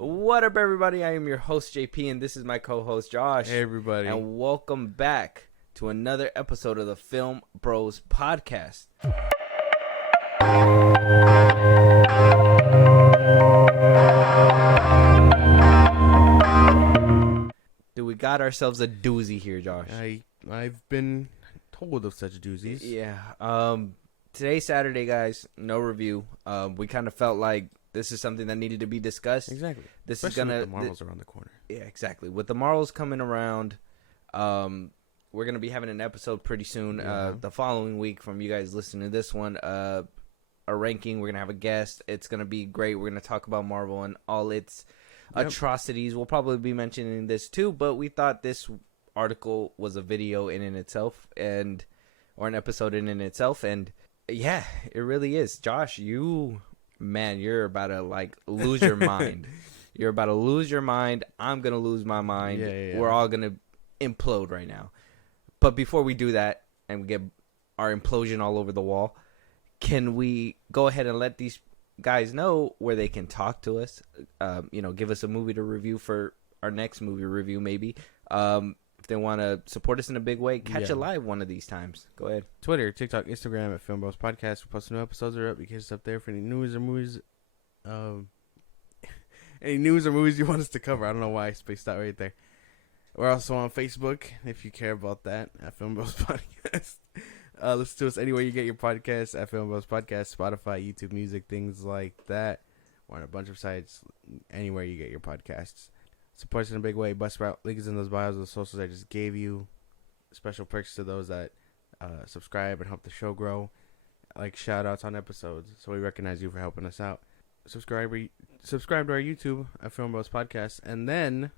What up, everybody? I am your host, JP, and this is my co-host, Josh. Hey, everybody. And welcome back to another episode of the Film Bros podcast. Dude, we got ourselves a doozy here, Josh. I've been told of such doozies. Yeah. Today's Saturday, guys. No review. We kind of felt like this is something that needed to be discussed. Exactly. This Especially is gonna with the Marvels around the corner. Yeah, exactly. With the Marvels coming around, we're gonna be having an episode pretty soon. Yeah. The following week, from you guys listening to this one, a ranking. We're gonna have a guest. It's gonna be great. We're gonna talk about Marvel and all its atrocities. We'll probably be mentioning this too, but we thought this article was a video in itself, or an episode in itself, and yeah, it really is. Josh, you're about to lose your mind. You're about to lose your mind. I'm gonna lose my mind. Yeah. We're all gonna implode right now. But before we do that and we get our implosion all over the wall, can we go ahead and let these guys know where they can talk to us? Give us a movie to review for our next movie review, maybe. If they want to support us in a big way, catch a live one of these times. Go ahead. Twitter, TikTok, Instagram at FilmBros Podcast. We're posting new episodes are up. You can hit us up there for any news or movies. Any news or movies you want us to cover. I don't know why I spaced out right there. We're also on Facebook, if you care about that, at FilmBros Podcast. Listen to us anywhere you get your podcasts, at FilmBros Podcast, Spotify, YouTube Music, things like that. We're on a bunch of sites, anywhere you get your podcasts. Support us in a big way. Buzzsprout, link is in those bios of the socials I just gave you. Special perks to those that subscribe and help the show grow. Like shout outs on episodes, so we recognize you for helping us out. Subscribe to our YouTube at FilmBros Podcast, and then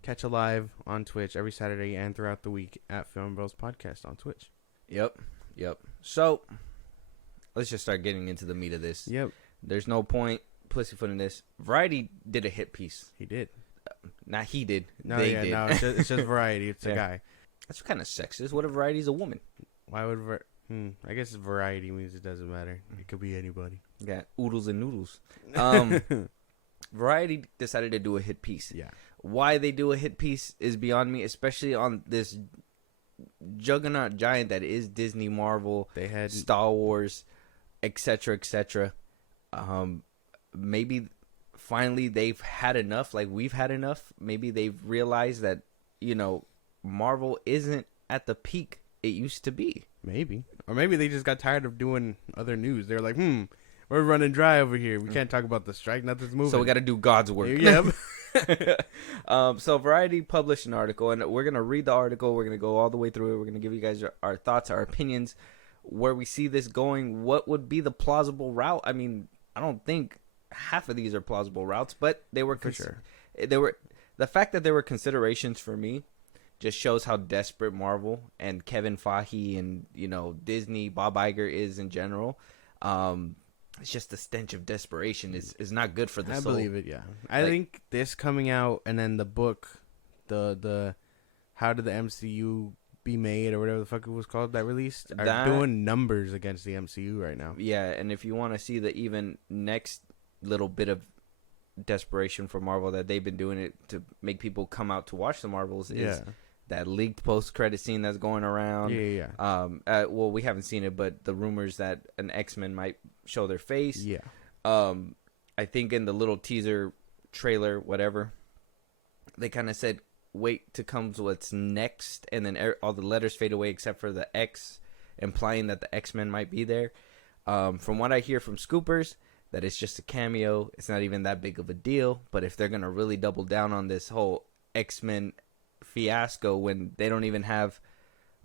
catch a live on Twitch every Saturday and throughout the week at FilmBros Podcast on Twitch. Yep. So, let's just start getting into the meat of this. Yep. There's no point pussyfooting this. Variety did a hit piece. He did. Not he did. No, they yeah, did. no, it's just Variety. It's a guy. That's kind of sexist. What if Variety's a woman? Why would I guess Variety means it doesn't matter. It could be anybody. Yeah, oodles and noodles. Variety decided to do a hit piece. Yeah. Why they do a hit piece is beyond me, especially on this juggernaut giant that is Disney, Marvel, They had Star Wars, etc., etc. Maybe finally they've had enough. Like we've had enough. Maybe they've realized that Marvel isn't at the peak it used to be. Maybe. Or maybe they just got tired of doing other news. They're like, we're running dry over here. We can't talk about the strike. Nothing's moving. So we got to do God's work. Yep. So Variety published an article, and we're going to read the article. We're going to go all the way through it. We're going to give you guys our thoughts, our opinions, where we see this going. What would be the plausible route? I mean, I don't think half of these are plausible routes, but they were For sure. The fact that there were considerations for me just shows how desperate Marvel and Kevin Feige and Disney, Bob Iger is in general. It's just the stench of desperation is not good for the soul. I believe it. Yeah, I think this coming out and then the book, the How Did the MCU Be Made or whatever the fuck it was called that released are doing numbers against the MCU right now. Yeah, and if you want to see the even next little bit of desperation for Marvel that they've been doing it to make people come out to watch the Marvels is that leaked post-credit scene that's going around. Yeah. Well, we haven't seen it, but the rumors that an X-Men might show their face. Yeah. I think in the little teaser trailer, whatever, they kind of said, wait to comes what's next, and then all the letters fade away except for the X, implying that the X-Men might be there. From what I hear from scoopers, that it's just a cameo. It's not even that big of a deal. But if they're going to really double down on this whole X-Men fiasco when they don't even have,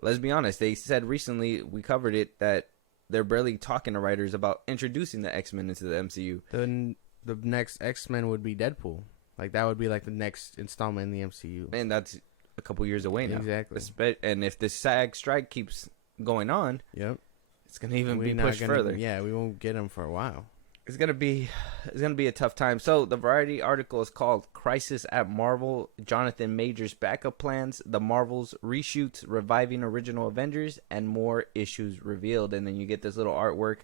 let's be honest, they said recently, we covered it, that they're barely talking to writers about introducing the X-Men into the MCU. Then the next X-Men would be Deadpool. Like that would be like the next installment in the MCU. And that's a couple years away now. Exactly. And if this SAG strike keeps going on, it's going to even be pushed further. Yeah, we won't get them for a while. It's gonna be a tough time. So the Variety article is called "Crisis at Marvel: Jonathan Majors backup plans, the Marvels reshoots, reviving original Avengers, and more issues revealed." And then you get this little artwork.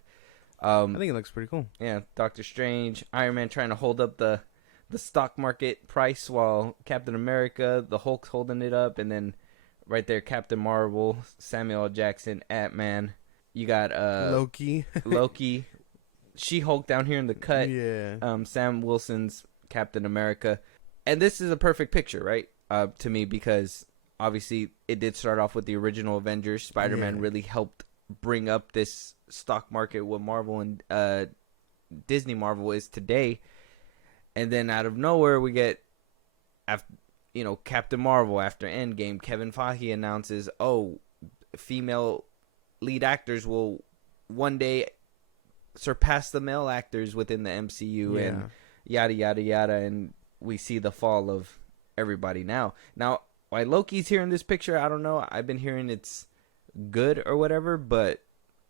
I think it looks pretty cool. Yeah, Doctor Strange, Iron Man trying to hold up the the stock market price while Captain America, the Hulk's holding it up, and then right there Captain Marvel, Samuel L. Jackson, Ant-Man. You got Loki, She-Hulk down here in the cut. Yeah. Sam Wilson's Captain America. And this is a perfect picture, right? To me, because obviously it did start off with the original Avengers. Spider-Man really helped bring up this stock market what Marvel and Disney Marvel is today. And then out of nowhere we get, Captain Marvel after Endgame. Kevin Feige announces, female lead actors will one day surpass the male actors within the MCU and yada, yada, yada. And we see the fall of everybody now. Now, why Loki's here in this picture, I don't know. I've been hearing it's good or whatever, but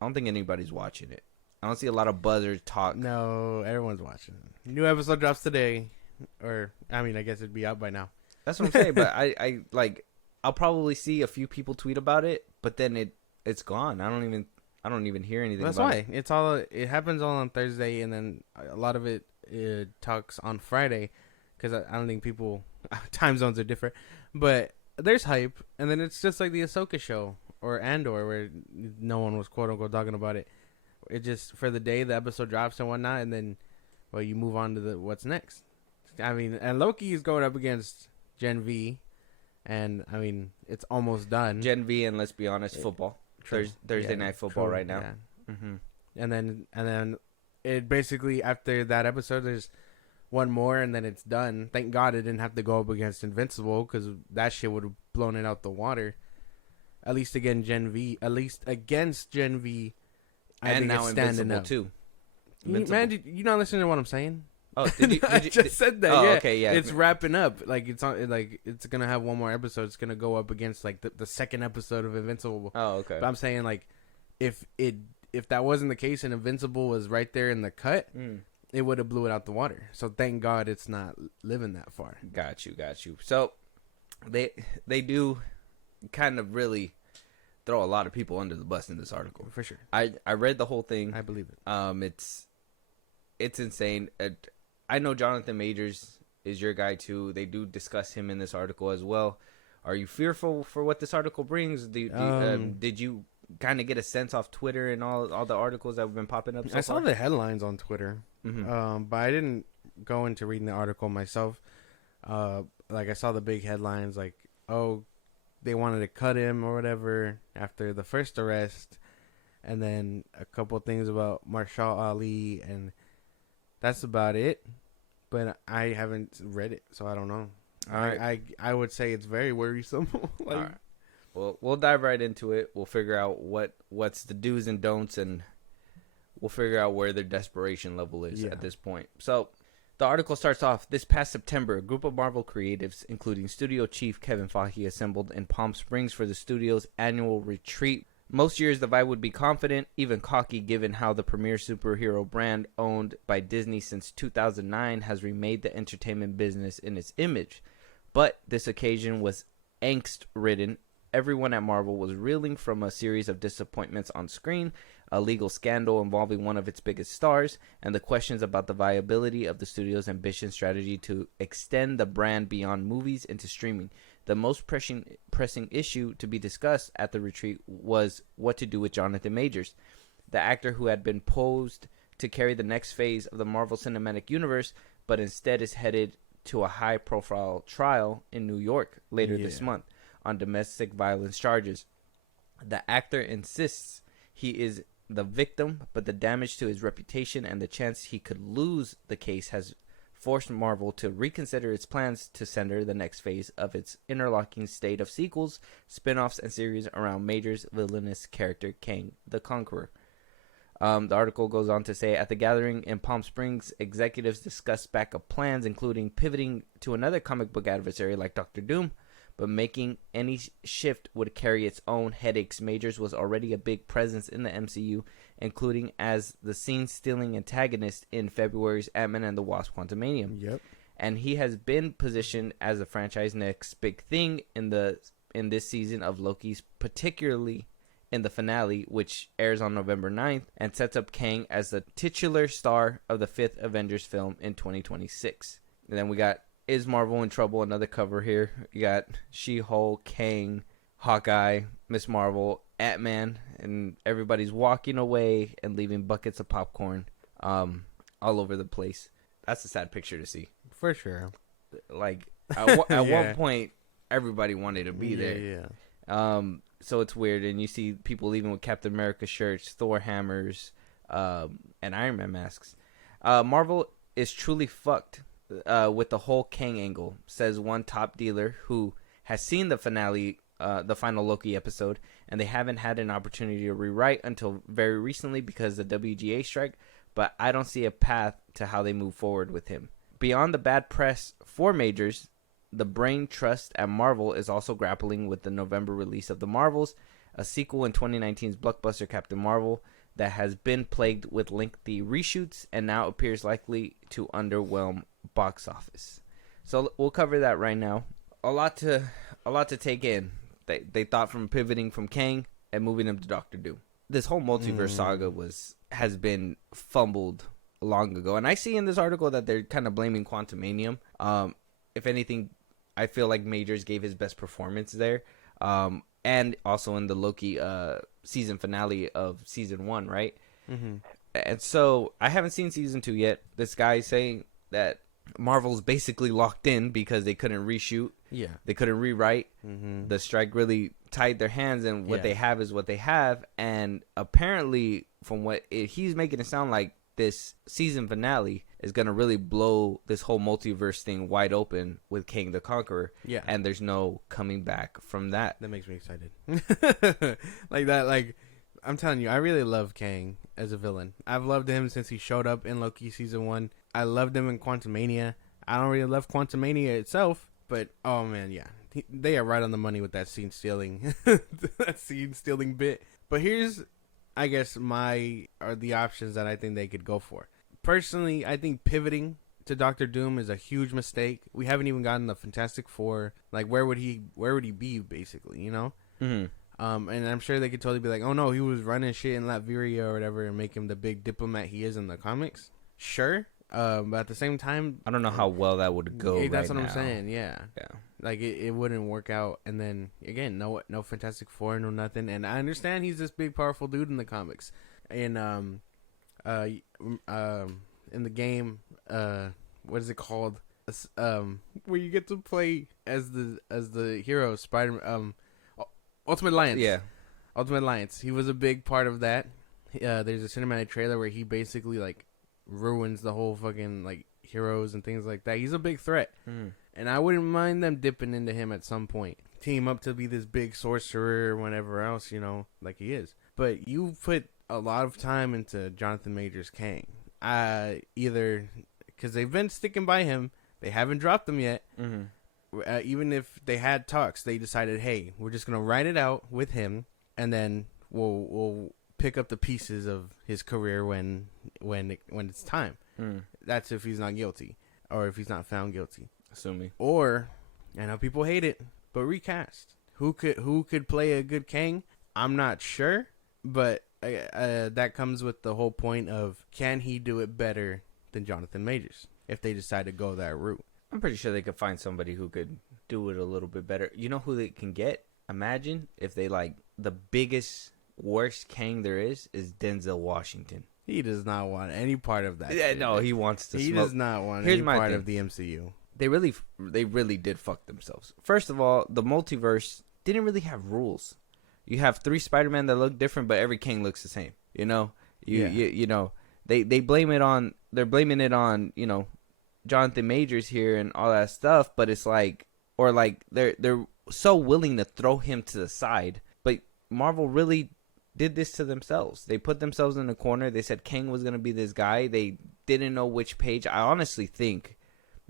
I don't think anybody's watching it. I don't see a lot of buzzers talk. No, everyone's watching. New episode drops today. Or, I guess it'd be out by now. That's what I'm saying, but I'll probably see a few people tweet about it, but then it's gone. I don't even hear anything That's about why. it. It happens all on Thursday, and then a lot of it talks on Friday, because I don't think time zones are different. But there's hype, and then it's just like the Ahsoka show, or Andor, where no one was quote-unquote talking about it. It just, for the day, the episode drops and whatnot, and then, you move on to what's next. And Loki is going up against Gen V, and, it's almost done. Gen V, and let's be honest, football. Thursday night football right now. Yeah. And then it basically, after that episode, there's one more, and then it's done. Thank God it didn't have to go up against Invincible, because that shit would have blown it out the water. At least against Gen V. And now Invincible too. Man, you not listening to what I'm saying? Oh, did you? I just said that. Oh, yeah. okay, yeah. It's wrapping up. It's gonna have one more episode. It's gonna go up against the second episode of Invincible. Oh, okay. But I'm saying if that wasn't the case and Invincible was right there in the cut, it would have blew it out the water. So thank God it's not living that far. Got you. So they do kind of really throw a lot of people under the bus in this article. For sure. I read the whole thing. I believe it. It's insane. I know Jonathan Majors is your guy too. They do discuss him in this article as well. Are you fearful for what this article brings? Did you kind of get a sense off Twitter and all the articles that have been popping up so far? I saw the headlines on Twitter, but I didn't go into reading the article myself. I saw the big headlines they wanted to cut him or whatever after the first arrest, and then a couple things about Marshall Ali, and that's about it. But I haven't read it, so I don't know. All right. I would say it's very worrisome. All right. Well, we'll dive right into it. We'll figure out what's the do's and don'ts, and we'll figure out where their desperation level is at this point. So the article starts off, this past September, a group of Marvel creatives, including studio chief Kevin Feige, assembled in Palm Springs for the studio's annual retreat. Most years the vibe would be confident, even cocky, given how the premier superhero brand owned by Disney since 2009 has remade the entertainment business in its image. But this occasion was angst-ridden. Everyone at Marvel was reeling from a series of disappointments on screen, a legal scandal involving one of its biggest stars, and the questions about the viability of the studio's ambitious strategy to extend the brand beyond movies into streaming. The most pressing issue to be discussed at the retreat was what to do with Jonathan Majors, the actor who had been posed to carry the next phase of the Marvel Cinematic Universe, but instead is headed to a high-profile trial in New York later this month on domestic violence charges. The actor insists he is the victim, but the damage to his reputation and the chance he could lose the case has forced Marvel to reconsider its plans to center the next phase of its interlocking state of sequels, spin-offs, and series around Major's villainous character Kang the Conqueror. The article goes on to say, at the gathering in Palm Springs, executives discussed backup plans, including pivoting to another comic book adversary like Doctor Doom, but making any shift would carry its own headaches. Majors was already a big presence in the MCU, including as the scene-stealing antagonist in February's Ant-Man and the Wasp: Quantumania. Yep. And he has been positioned as the franchise's next big thing in this season of Loki's, particularly in the finale, which airs on November 9th, and sets up Kang as the titular star of the fifth Avengers film in 2026. And then we got Is Marvel in Trouble? Another cover here. You got She-Hulk, Kang, Hawkeye, Miss Marvel, Ant-Man, and everybody's walking away and leaving buckets of popcorn all over the place. That's a sad picture to see. For sure. Like, at Yeah. one point, everybody wanted to be there. Yeah. So it's weird. And you see people leaving with Captain America shirts, Thor hammers, and Iron Man masks. Marvel is truly fucked with the whole Kang angle, says one top dealer who has seen the finale, the final Loki episode, and they haven't had an opportunity to rewrite until very recently because of the WGA strike, but I don't see a path to how they move forward with him. Beyond the bad press for Majors, the brain trust at Marvel is also grappling with the November release of The Marvels, a sequel in 2019's blockbuster Captain Marvel that has been plagued with lengthy reshoots and now appears likely to underwhelm box office. So we'll cover that right now. A lot to take in. They thought from pivoting from Kang and moving him to Doctor Doom. This whole multiverse saga has been fumbled long ago, and I see in this article that they're kind of blaming Quantumanium. If anything, I feel like Majors gave his best performance there, and also in the Loki season finale of season 1, right? Mm-hmm. And so I haven't seen season 2 yet. This guy's saying that Marvel's basically locked in because they couldn't reshoot. Yeah. They couldn't rewrite. Mm-hmm. The strike really tied their hands, and what Yeah. they have is what they have. And apparently, from what he's making it sound like, this season finale is going to really blow this whole multiverse thing wide open with King the Conqueror. Yeah. And there's no coming back from that. That makes me excited. Like that, like, I'm telling you, I really love Kang as a villain. I've loved him since he showed up in Loki season 1. I loved him in Quantumania. I don't really love Quantumania itself, but oh man, yeah. They are right on the money with that scene stealing bit. But here's, I guess, the options that I think they could go for. Personally, I think pivoting to Doctor Doom is a huge mistake. We haven't even gotten the Fantastic Four. Like, where would he be, basically, you know? Mm-hmm. And I'm sure they could totally be like, oh no, he was running shit in Latveria or whatever and make him the big diplomat he is in the comics. Sure. But at the same time, I don't know how well that would go. That's right what now. I'm saying. Yeah. Like it wouldn't work out. And then again, no Fantastic Four, no nothing. And I understand he's this big, powerful dude in the comics. And in the game, what is it called? Where you get to play as the hero, Ultimate Alliance. Yeah. Ultimate Alliance. He was a big part of that. There's a cinematic trailer where he basically like ruins the whole fucking like heroes and things like that. He's a big threat. Mm. And I wouldn't mind them dipping into him at some point. Team up to be this big sorcerer or whatever else, you know, like he is. But you put a lot of time into Jonathan Majors Kang. Either because they've been sticking by him, they haven't dropped him yet. Mm-hmm. Even if they had talks, they decided, hey, we're just gonna write it out with him, and then we'll pick up the pieces of his career when it's time. Mm. That's if he's not guilty, or if he's not found guilty. Assuming. Or, I know people hate it, but recast. Who could play a good Kang? I'm not sure, but that comes with the whole point of, can he do it better than Jonathan Majors if they decide to go that route? I'm pretty sure they could find somebody who could do it a little bit better. You know who they can get? Imagine if they the biggest, worst Kang there is Denzel Washington. He does not want any part of that. Yeah, shit. no, he wants to He smoke. does not want Here's any my part thing. of the MCU. They really did fuck themselves. First of all, the multiverse didn't really have rules. You have 3 Spider-Man that look different, but every Kang looks the same. You know, you know, they blame it on. They're blaming it on, you know, Jonathan Majors here and all that stuff. But it's like, or like they're so willing to throw him to the side. But Marvel really did this to themselves. They put themselves in a corner. They said Kang was gonna be this guy. They didn't know which page. I honestly think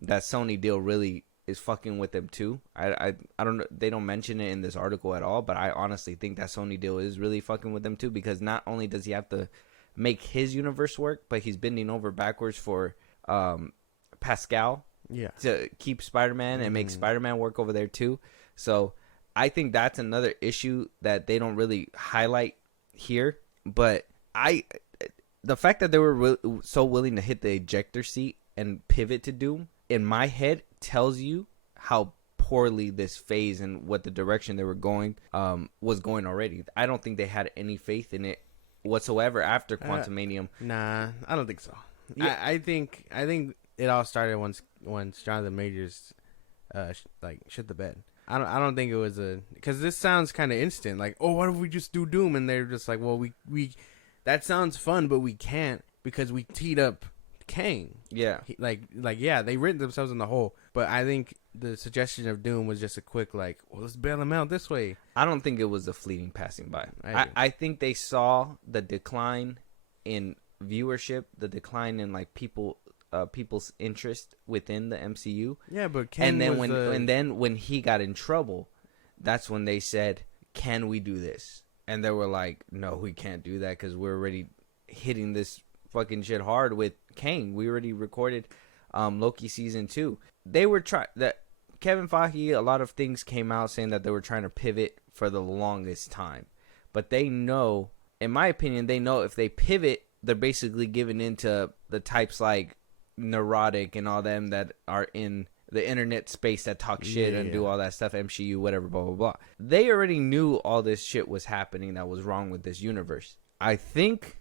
that Sony deal really is fucking with them too. I don't know. They don't mention it in this article at all, but I honestly think that Sony deal is really fucking with them too, because not only does he have to make his universe work, but he's bending over backwards for Pascal to keep Spider-Man and make Spider-Man work over there too. So I think that's another issue that they don't really highlight here. But the fact that they were so willing to hit the ejector seat and pivot to Doom in my head tells you how poorly this phase and what the direction they were going was going already. I don't think they had any faith in it whatsoever after Quantumanium. Nah, I don't think so. Yeah. I think it all started once Jonathan Majors shit the bed. I don't think it was because this sounds kind of instant. Like, oh, what if we just do Doom? And they're just like, well, we that sounds fun, but we can't because we teed up Kang. Yeah. Yeah, they written themselves in the hole. But I think the suggestion of Doom was just a quick well, let's bail him out this way. I don't think it was a fleeting passing by. I think they saw the decline in viewership, the decline in like people's interest within the MCU. Yeah, but Kang and then when he got in trouble, that's when they said, "Can we do this?" And they were like, "No, we can't do that because we're already hitting this fucking shit hard with Kang. We already recorded Loki season 2." They were that Kevin Feige, a lot of things came out saying that they were trying to pivot for the longest time, but they know, in my opinion, they know if they pivot, they're basically giving into the types like Neurotic and all them that are in the internet space that talk shit and do all that stuff, MCU, whatever, blah, blah, blah. They already knew all this shit was happening that was wrong with this universe. I think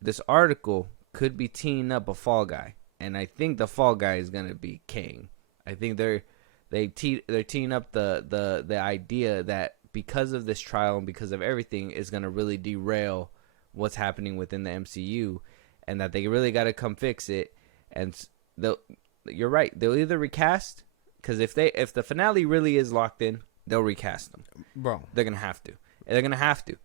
this article could be teeing up a fall guy, and I think the fall guy is going to be Kang. I think they're teeing up the idea that because of this trial and because of everything is going to really derail what's happening within the MCU, and that they really got to come fix it. And you're right. They'll either recast, because if the finale really is locked in, they'll recast them. Bro, they're gonna have to. They're gonna have to,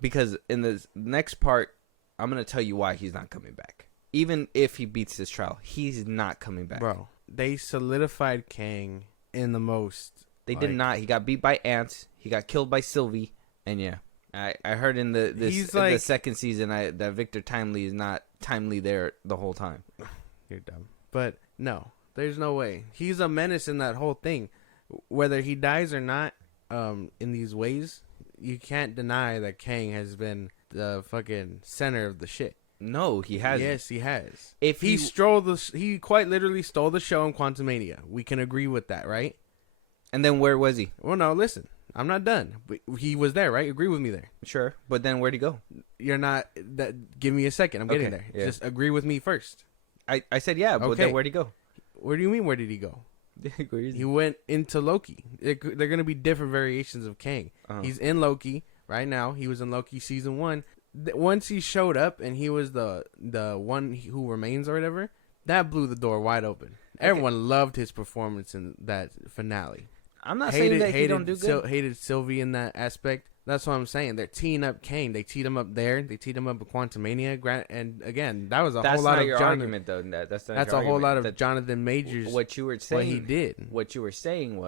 because in the next part, I'm gonna tell you why he's not coming back. Even if he beats this trial, he's not coming back. Bro, they solidified Kang in the most. They did not. He got beat by ants. He got killed by Sylvie. And yeah, I heard in the second season that Victor Timely is not Timely there the whole time. You're dumb. But no, there's no way. He's a menace in that whole thing. Whether he dies or not, in these ways, you can't deny that Kang has been the fucking center of the shit. No, he hasn't. Yes, he has. If he quite literally stole the show in Quantumania. We can agree with that, right? And then where was he? Well, no, listen. I'm not done. He was there, right? Agree with me there. Sure. But then where'd he go? You're not. Give me a second. I'm getting there. Yeah. Just agree with me first. I said yeah, but then where'd he go? Where do you mean, where did he go? He went into Loki. They're going to be different variations of Kang. Uh-huh. He's in Loki right now. He was in Loki season 1. Once he showed up and he was the one who remains or whatever, that blew the door wide open. Okay. Everyone loved his performance in that finale. I'm not saying that he don't do good. Hated Sylvie in that aspect. That's what I'm saying. They're teeing up Kang. They teed him up there. They teed him up with Quantumania. And again, that was a whole lot of your argument, though. That's a whole lot of Jonathan Majors. What you were saying, what he did. What you were saying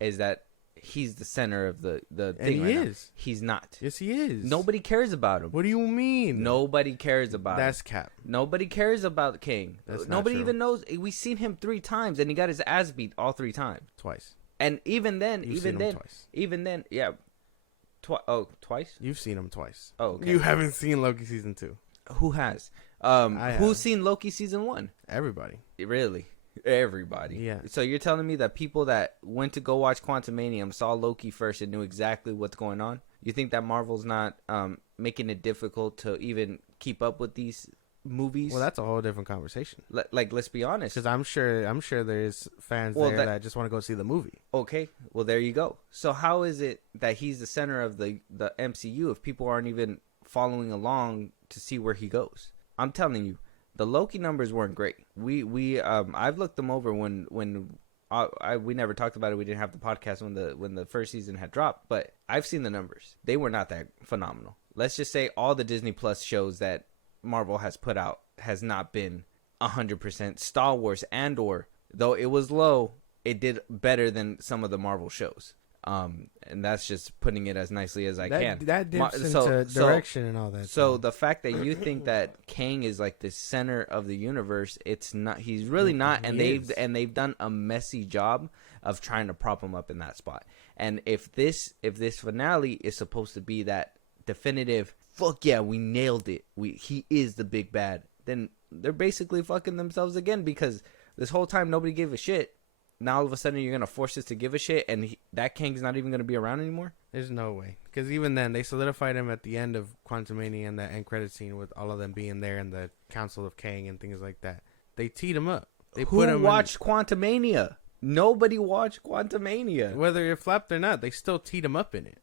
is that he's the center of the thing. And he right is. Now. He's not. Yes, he is. Nobody cares about him. What do you mean? Nobody cares about him. That's cap. Nobody cares about Kang. Nobody even knows. We've seen him 3 times, and he got his ass beat all 3 times. Twice. And even then, yeah. Twice? You've seen him twice. Oh, okay. You haven't seen Loki season 2. Who has? Who's seen Loki season 1? Everybody. Really? Everybody. Yeah. So you're telling me that people that went to go watch Quantumania saw Loki first and knew exactly what's going on? You think that Marvel's not making it difficult to even keep up with these movies? Well, that's a whole different conversation. Let's be honest. Because I'm sure there's fans that just want to go see the movie. Okay. Well, there you go. So how is it that he's the center of the MCU if people aren't even following along to see where he goes? I'm telling you, the Loki numbers weren't great. I've looked them over when we never talked about it. We didn't have the podcast when the first season had dropped, but I've seen the numbers. They were not that phenomenal. Let's just say all the Disney Plus shows that Marvel has put out has not been 100%. Star Wars Andor, though it was low, it did better than some of the Marvel shows. And that's just putting it as nicely as I can. That dips into direction and all that. So the fact that you think that Kang is like the center of the universe, it's not. He's really not. And they've done a messy job of trying to prop him up in that spot. And if this finale is supposed to be that definitive, fuck yeah, we nailed it. He is the big bad. Then they're basically fucking themselves again, because This whole time nobody gave a shit. Now all of a sudden you're gonna force us to give a shit, and that Kang's not even gonna be around anymore. There's no way, because even then they solidified him at the end of Quantumania and that end credit scene with all of them being there and the Council of Kang and things like that. They teed him up. Who watched Quantumania? Nobody watched Quantumania. Whether it flapped or not, they still teed him up in it.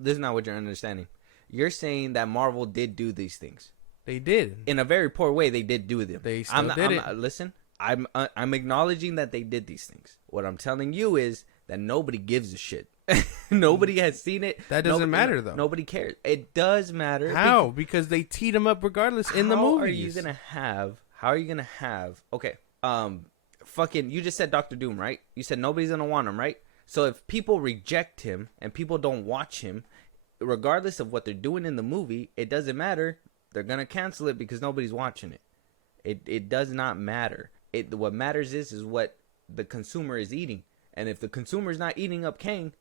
This is not what you're understanding. You're saying that Marvel did do these things. They did. In a very poor way, they did do them. They still did it. Listen, I'm acknowledging that they did these things. What I'm telling you is that nobody gives a shit. Nobody has seen it. That doesn't matter, though. Nobody cares. It does matter. How? Because they teed him up regardless in the movies. How are you gonna have? Okay. Fucking. You just said Doctor Doom, right? You said nobody's gonna want him, right? So if people reject him and people don't watch him, regardless of what they're doing in the movie, it doesn't matter. They're gonna cancel it because nobody's watching it. It does not matter. What matters is what the consumer is eating. And if the consumer is not eating up Kang,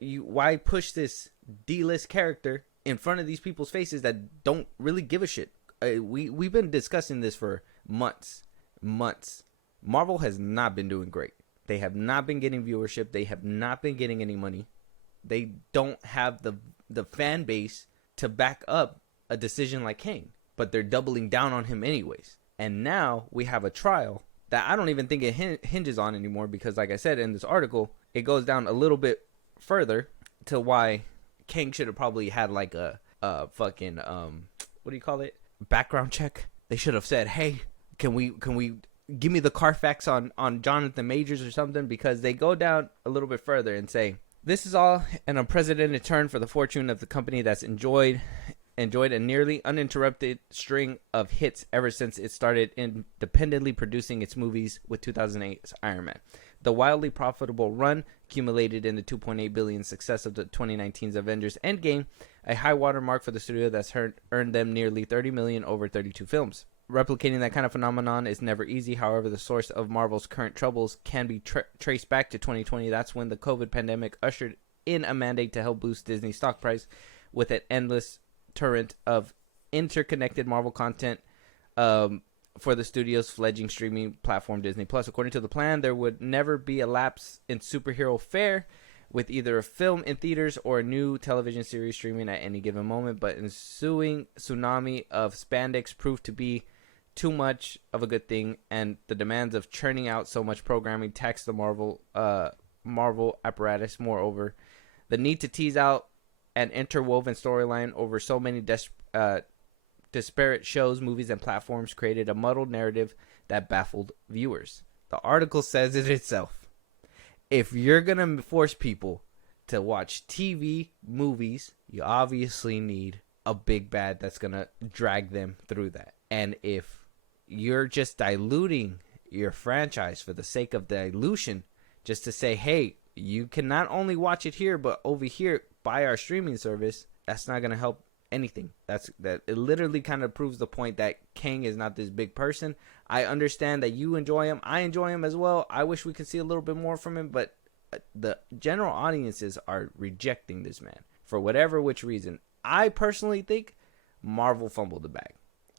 why push this D-list character in front of these people's faces that don't really give a shit? We've been discussing this for months. Marvel has not been doing great. They have not been getting viewership. They have not been getting any money. They don't have the fan base to back up a decision like Kang. But they're doubling down on him anyways. And now we have a trial that I don't even think it hinges on anymore, because like I said in this article, it goes down a little bit further to why Kang should have probably had like a fucking what do you call it, background check. They should have said, hey, can we give me the Carfax on Jonathan Majors or something, because they go down a little bit further and say, this is all an unprecedented turn for the fortune of the company that's enjoyed a nearly uninterrupted string of hits ever since it started independently producing its movies with 2008's Iron Man. The wildly profitable run accumulated in the $2.8 billion success of the 2019's Avengers Endgame, a high watermark for the studio that's earned them nearly $30 million over 32 films. Replicating that kind of phenomenon is never easy. However, the source of Marvel's current troubles can be traced back to 2020. That's when the COVID pandemic ushered in a mandate to help boost Disney's stock price with an endless torrent of interconnected Marvel content for the studio's fledgling streaming platform Disney Plus. According to the plan, there would never be a lapse in superhero fare, with either a film in theaters or a new television series streaming at any given moment. But ensuing tsunami of spandex proved to be too much of a good thing, and the demands of churning out so much programming taxed the Marvel apparatus. Moreover, the need to tease out an interwoven storyline over so many disparate shows, movies, and platforms created a muddled narrative that baffled viewers. The article says it itself. If you're going to force people to watch TV, movies, you obviously need a big bad that's going to drag them through that. And if you're just diluting your franchise for the sake of dilution, just to say, hey, you can not only watch it here, but over here, buy our streaming service, that's not going to help anything. It literally kind of proves the point that Kang is not this big person. I understand that you enjoy him. I enjoy him as well. I wish we could see a little bit more from him, but the general audiences are rejecting this man for whatever which reason. I personally think Marvel fumbled the bag.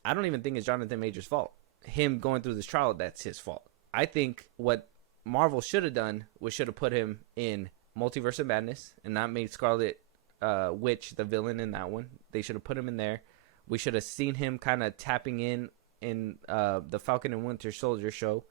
I don't even think it's Jonathan Majors' fault. Him going through this trial, that's his fault. I think what Marvel should have done was should have put him in Multiverse of Madness and not made Scarlet Witch the villain in that one. They should have put him in there. We should have seen him kind of tapping in the Falcon and Winter Soldier show.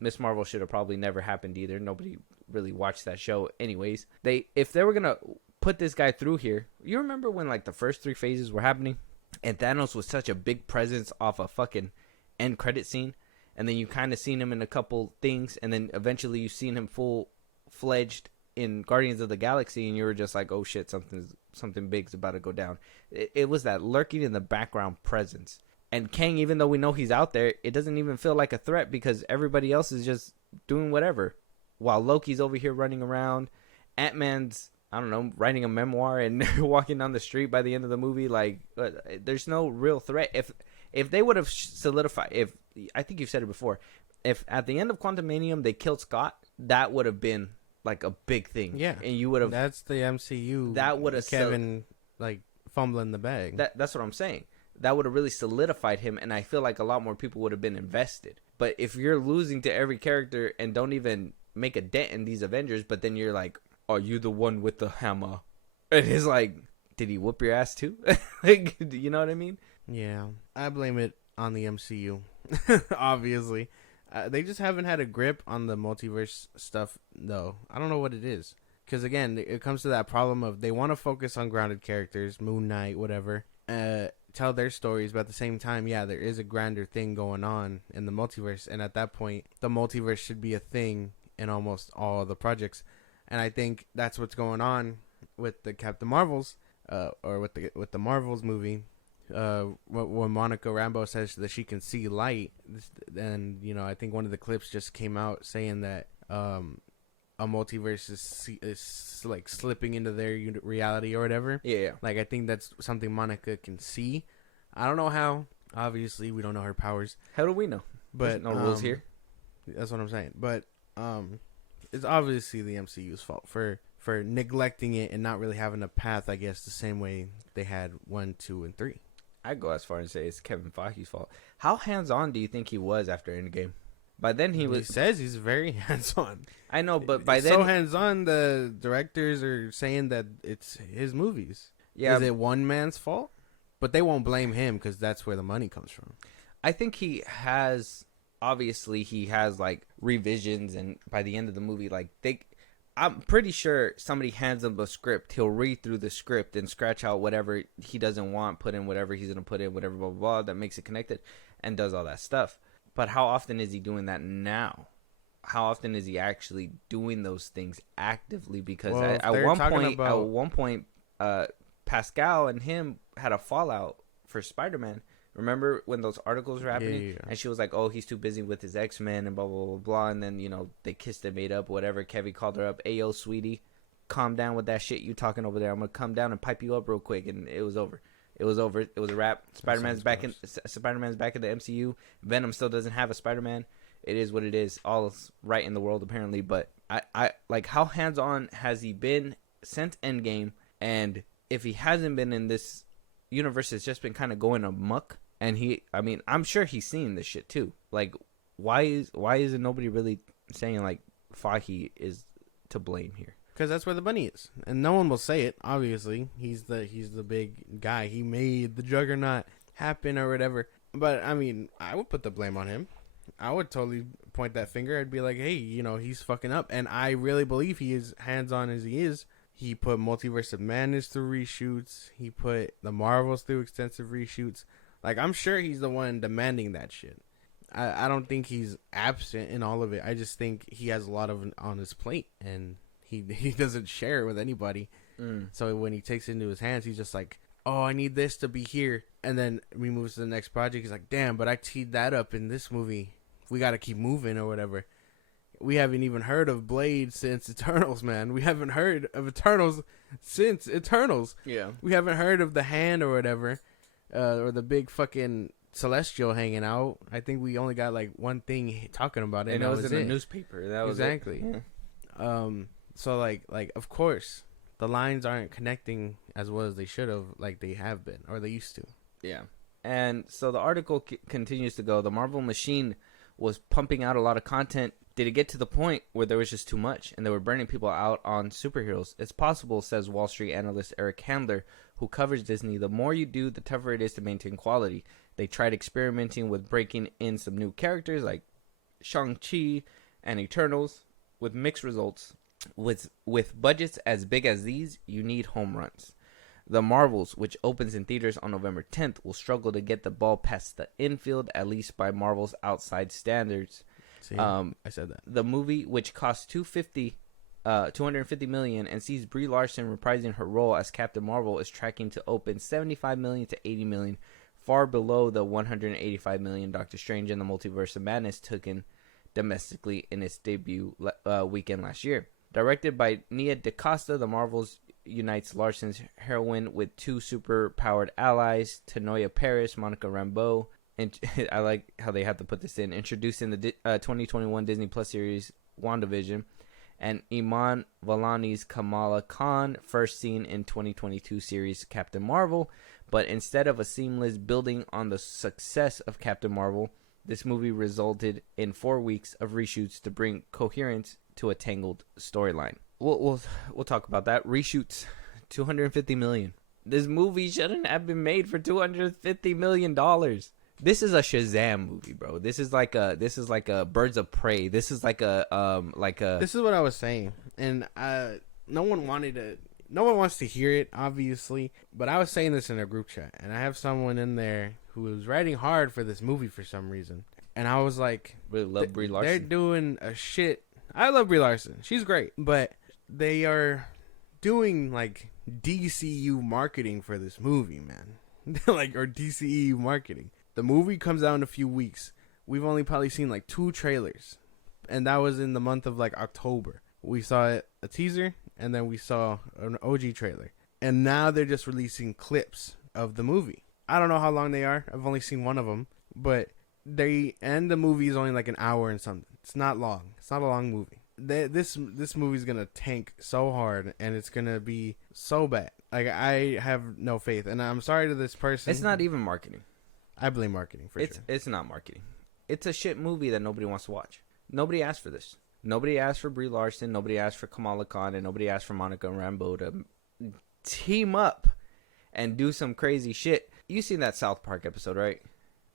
Miss Marvel should have probably never happened either. Nobody really watched that show anyways. If they were gonna put this guy through here, you remember when like the first 3 phases were happening and Thanos was such a big presence off a fucking end credit scene, and then you kind of seen him in a couple things, and then eventually you seen him full-fledged in Guardians of the Galaxy, and you were just like, oh shit, something big's about to go down. It was that lurking in the background presence. And Kang, even though we know he's out there, it doesn't even feel like a threat because everybody else is just doing whatever. While Loki's over here running around, Ant-Man's, I don't know, writing a memoir and walking down the street by the end of the movie. Like, there's no real threat. If they would have solidified, I think you've said it before, if at the end of Quantumanium they killed Scott, that would have been like a big thing. Yeah, and you would have. That's the MCU. That would have Kevin like fumbling the bag. That's what I'm saying. that would have really solidified him, and I feel like a lot more people would have been invested. But if you're losing to every character and don't even make a dent in these Avengers, but then you're like, are you the one with the hammer? And it's like, did he whoop your ass too? Like, you know what I mean? Yeah, I blame it on the MCU. Obviously, they just haven't had a grip on the multiverse stuff, though. I don't know what it is. Because again, it comes to that problem of they want to focus on grounded characters, Moon Knight, whatever, tell their stories, but at the same time, yeah, there is a grander thing going on in the multiverse, and at that point, the multiverse should be a thing in almost all the projects, and I think that's what's going on with the Captain Marvels, or with the Marvels movie. When Monica Rambeau says that she can see light, and I think one of the clips just came out saying that a multiverse is like slipping into their reality or whatever. Yeah. Like, I think that's something Monica can see. I don't know how. Obviously, we don't know her powers. How do we know? But there's no rules here. That's what I'm saying. But it's obviously the MCU's fault for neglecting it and not really having a path, I guess, the same way they had 1, 2, and 3. I'd go as far as say it's Kevin Feige's fault. How hands-on do you think he was after Endgame? By then he says he's very hands-on. I know, but by then so hands-on, the directors are saying that it's his movies. Yeah. Is it one man's fault? But they won't blame him because that's where the money comes from. I think he has like revisions, and by the end of the movie, like I'm pretty sure somebody hands him a script. He'll read through the script and scratch out whatever he doesn't want, put in whatever he's going to put in, whatever, blah, blah, blah, that makes it connected and does all that stuff. But how often is he doing that now? How often is he actually doing those things actively? Because at one point, Pascal and him had a fallout for Spider-Man. Remember when those articles were happening? Yeah. And she was like, oh, he's too busy with his X-Men and blah, blah, blah, blah. And then, they kissed and made up, whatever. Kevin called her up. Ayo, sweetie, calm down with that shit you talking over there. I'm going to come down and pipe you up real quick. And it was over. It was over. It was a wrap. Spider-Man's back in the MCU. Venom still doesn't have a Spider-Man. It is what it is. All is right in the world, apparently. But I like, how hands-on has he been since Endgame? And if he hasn't been in this universe, it's just been kind of going amok. And I'm sure he's seeing this shit too. Like, why isn't nobody really saying like Feige is to blame here? Because that's where the money is, and no one will say it. Obviously, he's the big guy. He made the Juggernaut happen or whatever. But I would put the blame on him. I would totally point that finger. I'd be like, hey, he's fucking up. And I really believe he is hands-on as he is. He put Multiverse of Madness through reshoots. He put the Marvels through extensive reshoots. Like, I'm sure he's the one demanding that shit. I don't think he's absent in all of it. I just think he has a lot of on his plate, and he doesn't share it with anybody. So when he takes it into his hands, he's just like, oh, I need this to be here. And then we move to the next project. He's like, damn, but I teed that up in this movie. We got to keep moving or whatever. We haven't even heard of Blade since Eternals, man. We haven't heard of Eternals since Eternals. Yeah. We haven't heard of the Hand or whatever. Or the big fucking Celestial hanging out. I think we only got like one thing talking about it. And it was in the newspaper. That was exactly. Yeah. So like of course the lines aren't connecting as well as they should have, like they have been or they used to. Yeah. And so the article continues to go. The Marvel machine was pumping out a lot of content. Did it get to the point where there was just too much and they were burning people out on superheroes? It's possible, says Wall Street analyst Eric Handler, who covers Disney. The more you do, the tougher it is to maintain quality. They tried experimenting with breaking in some new characters like Shang-Chi and Eternals with mixed results. With budgets as big as these, you need home runs. The Marvels, which opens in theaters on November 10th, will struggle to get the ball past the infield, at least by Marvel's outside standards. See, I said that. The movie, which cost $250 million and sees Brie Larson reprising her role as Captain Marvel, is tracking to open $75 million to $80 million, far below the $185 million Doctor Strange and the Multiverse of Madness took in domestically in its debut weekend last year. Directed by Nia DaCosta, The Marvels unites Larson's heroine with two super-powered allies, Tanoia Paris, Monica Rambeau, and I like how they have to put this in, introducing the 2021 Disney Plus series WandaVision, and Iman Vellani's Kamala Khan, first seen in 2022 series Captain Marvel. But instead of a seamless building on the success of Captain Marvel, this movie resulted in 4 weeks of reshoots to bring coherence to a tangled storyline. We'll talk about that. Reshoots, $250 million. This movie shouldn't have been made for $250 million. This is a Shazam movie, bro. This is like a Birds of Prey. This is like a. This is what I was saying, and no one wants to hear it, obviously. But I was saying this in a group chat, and I have someone in there who was writing hard for this movie for some reason, and I was like, really love Brie Larson. They're doing a shit. I love Brie Larson. She's great, but they are doing like DCU marketing for this movie, man. Or DCEU marketing. The movie comes out in a few weeks. We've only probably seen like 2 trailers, and that was in the month of like October. We saw a teaser, and then we saw an OG trailer, and now they're just releasing clips of the movie. I don't know how long they are. I've only seen one of them, but the movie is only like an hour and something. It's not long. It's not a long movie. This movie is gonna tank so hard, and it's gonna be so bad. Like, I have no faith, and I'm sorry to this person. It's not even marketing. I blame marketing for sure. It's not marketing. It's a shit movie that nobody wants to watch. Nobody asked for this. Nobody asked for Brie Larson. Nobody asked for Kamala Khan, and nobody asked for Monica Rambeau to team up and do some crazy shit. You seen that South Park episode, right?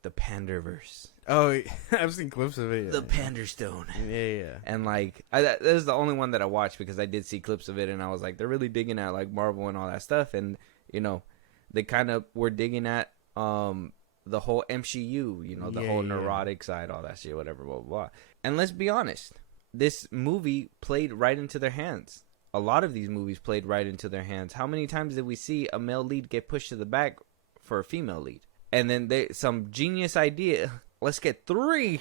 The Panderverse. Oh, I've seen clips of it. Yeah. The Panderstone. Yeah. And like, that is the only one that I watched because I did see clips of it, and I was like, they're really digging at like Marvel and all that stuff, and they kind of were digging at the whole MCU, the whole neurotic side, all that shit, whatever, blah, blah, blah. And let's be honest, this movie played right into their hands. A lot of these movies played right into their hands. How many times did we see a male lead get pushed to the back for a female lead? And then some genius idea, let's get 3.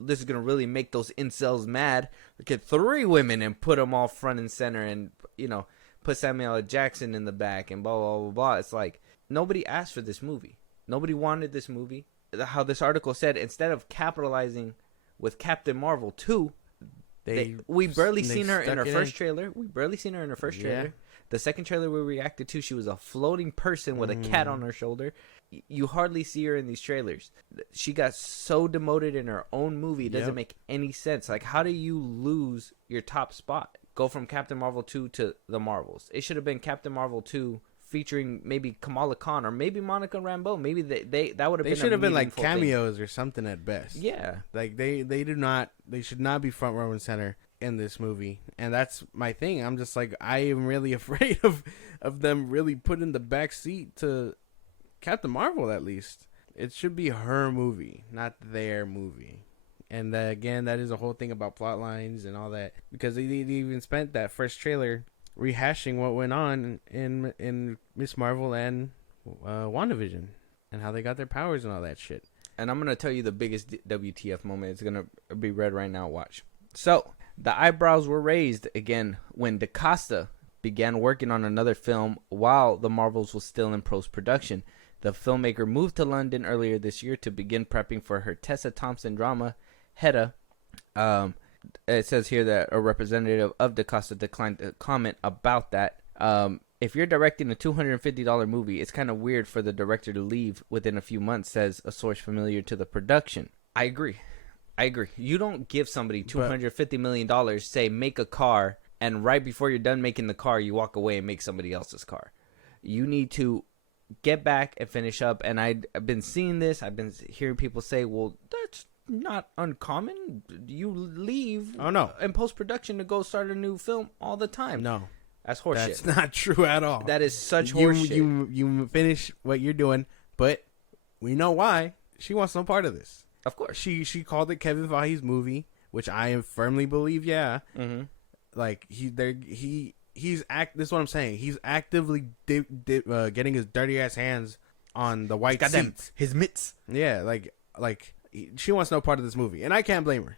This is going to really make those incels mad. Get 3 women and put them all front and center and, put Samuel L. Jackson in the back and blah, blah, blah, blah. It's like, nobody asked for this movie. Nobody wanted this movie. How this article said, instead of capitalizing with Captain Marvel 2, we barely seen her in her first trailer. The second trailer we reacted to, she was a floating person with a cat on her shoulder. You hardly see her in these trailers. She got so demoted in her own movie. It doesn't make any sense. Like, how do you lose your top spot? Go from Captain Marvel 2 to the Marvels. It should have been Captain Marvel 2 featuring maybe Kamala Khan or maybe Monica Rambeau. Maybe that would have been. They should have been like cameos or something at best. Yeah, like they should not be front row and center in this movie, and that's my thing. I'm just like, I am really afraid of them really putting the back seat to Captain Marvel. At least it should be her movie, not their movie. And again, that is a whole thing about plot lines and all that, because they even spent that first trailer rehashing what went on in Miss Marvel and WandaVision and how they got their powers and all that shit. And I'm going to tell you the biggest WTF moment. It's going to be read right now. Watch. So, the eyebrows were raised again when DaCosta began working on another film while the Marvels was still in post-production. The filmmaker moved to London earlier this year to begin prepping for her Tessa Thompson drama, Hedda. It says here that a representative of DaCosta declined to comment about that. If you're directing a $250 movie, it's kind of weird for the director to leave within a few months, says a source familiar to the production. I agree. You don't give somebody $250 million, say, make a car, and right before you're done making the car, you walk away and make somebody else's car. You need to get back and finish up. And I've been seeing this. I've been hearing people say, well, that's not uncommon. You leave in post-production to go start a new film all the time. No. That's horseshit. That's not true at all. That is such horseshit. You finish what you're doing, but we know why. She wants no part of this. Of course. She called it Kevin Feige's movie, which I firmly believe, yeah. Mm-hmm. Like, this is what I'm saying. He's actively getting his dirty ass hands on the white seats. His mitts. Yeah, like she wants no part of this movie, and I can't blame her.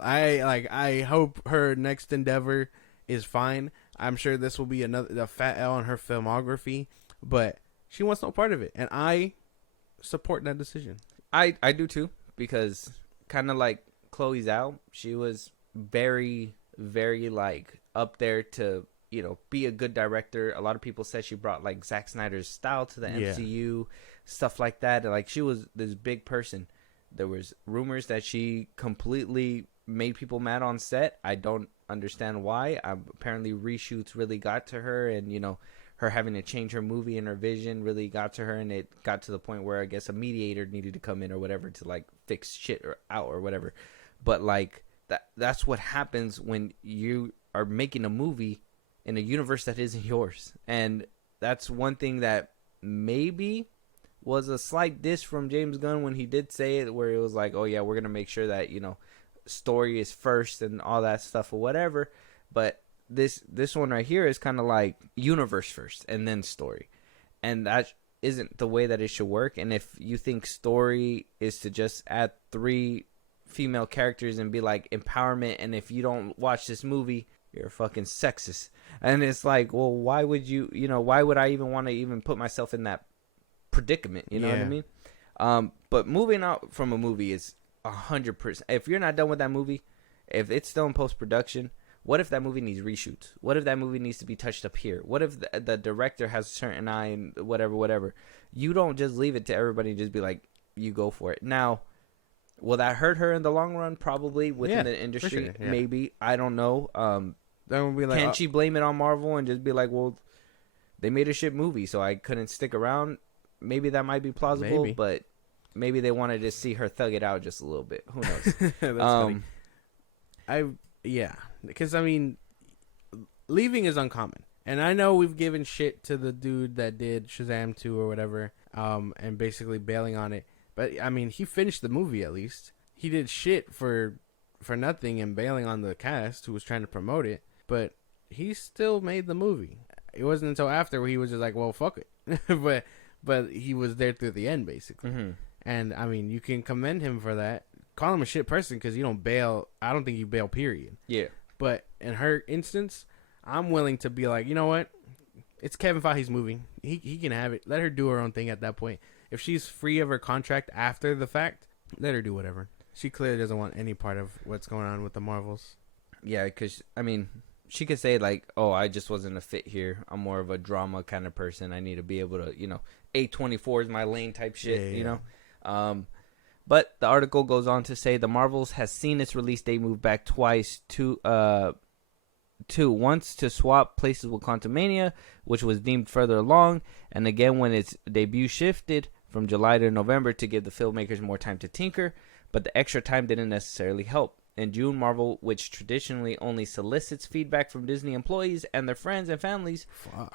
I hope her next endeavor is fine. I'm sure this will be a fat L on her filmography, but she wants no part of it, and I support that decision. I do too, because kind of like Chloe Zhao, she was very, very like up there to be a good director. A lot of people said she brought like Zack Snyder's style to the MCU, stuff like that. Like she was this big person. There was rumors that she completely made people mad on set. I don't understand why. Apparently reshoots really got to her, and her having to change her movie and her vision really got to her, and it got to the point where I guess a mediator needed to come in or whatever to like fix shit or out or whatever. But like that's what happens when you are making a movie in a universe that isn't yours. And that's one thing that maybe was a slight diss from James Gunn when he did say it, where it was like, oh yeah, we're gonna make sure that story is first and all that stuff or whatever. But this one right here is kind of like universe first and then story, and that isn't the way that it should work. And if you think story is to just add 3 female characters and be like empowerment, and if you don't watch this movie, you're fucking sexist. And it's like, well, why would why would I even want to even put myself in that predicament? You know what I mean? But moving out from a movie is 100%. If you're not done with that movie, if it's still in post-production, what if that movie needs reshoots? What if that movie needs to be touched up here? What if the director has a certain eye and whatever? You don't just leave it to everybody and just be like, you go for it. Now, will that hurt her in the long run? Probably within the industry. Sure, maybe. I don't know. Then we'll be like, can she blame it on Marvel and just be like, well, they made a shit movie, so I couldn't stick around? Maybe that might be plausible, but maybe they wanted to see her thug it out just a little bit. Who knows? That's funny. Because I mean, leaving is uncommon, and I know we've given shit to the dude that did Shazam 2 or whatever, and basically bailing on it. But I mean, he finished the movie at least. He did shit for nothing and bailing on the cast who was trying to promote it, but he still made the movie. It wasn't until after where he was just like, well, fuck it. but he was there through the end, basically. Mm-hmm. And I mean, you can commend him for that. Call him a shit person because you don't bail. I don't think you bail, period. Yeah. But in her instance, I'm willing to be like, you know what? It's Kevin Feige's movie. He can have it. Let her do her own thing at that point. If she's free of her contract after the fact, let her do whatever. She clearly doesn't want any part of what's going on with the Marvels. Yeah, because, I mean, she could say, like, oh, I just wasn't a fit here. I'm more of a drama kind of person. I need to be able to, A24 is my lane type shit, you know? But the article goes on to say the Marvels has seen its release date move back twice to once to swap places with Quantumania, which was deemed further along, and again when its debut shifted from July to November to give the filmmakers more time to tinker, but the extra time didn't necessarily help. In June, Marvel, which traditionally only solicits feedback from Disney employees and their friends and families,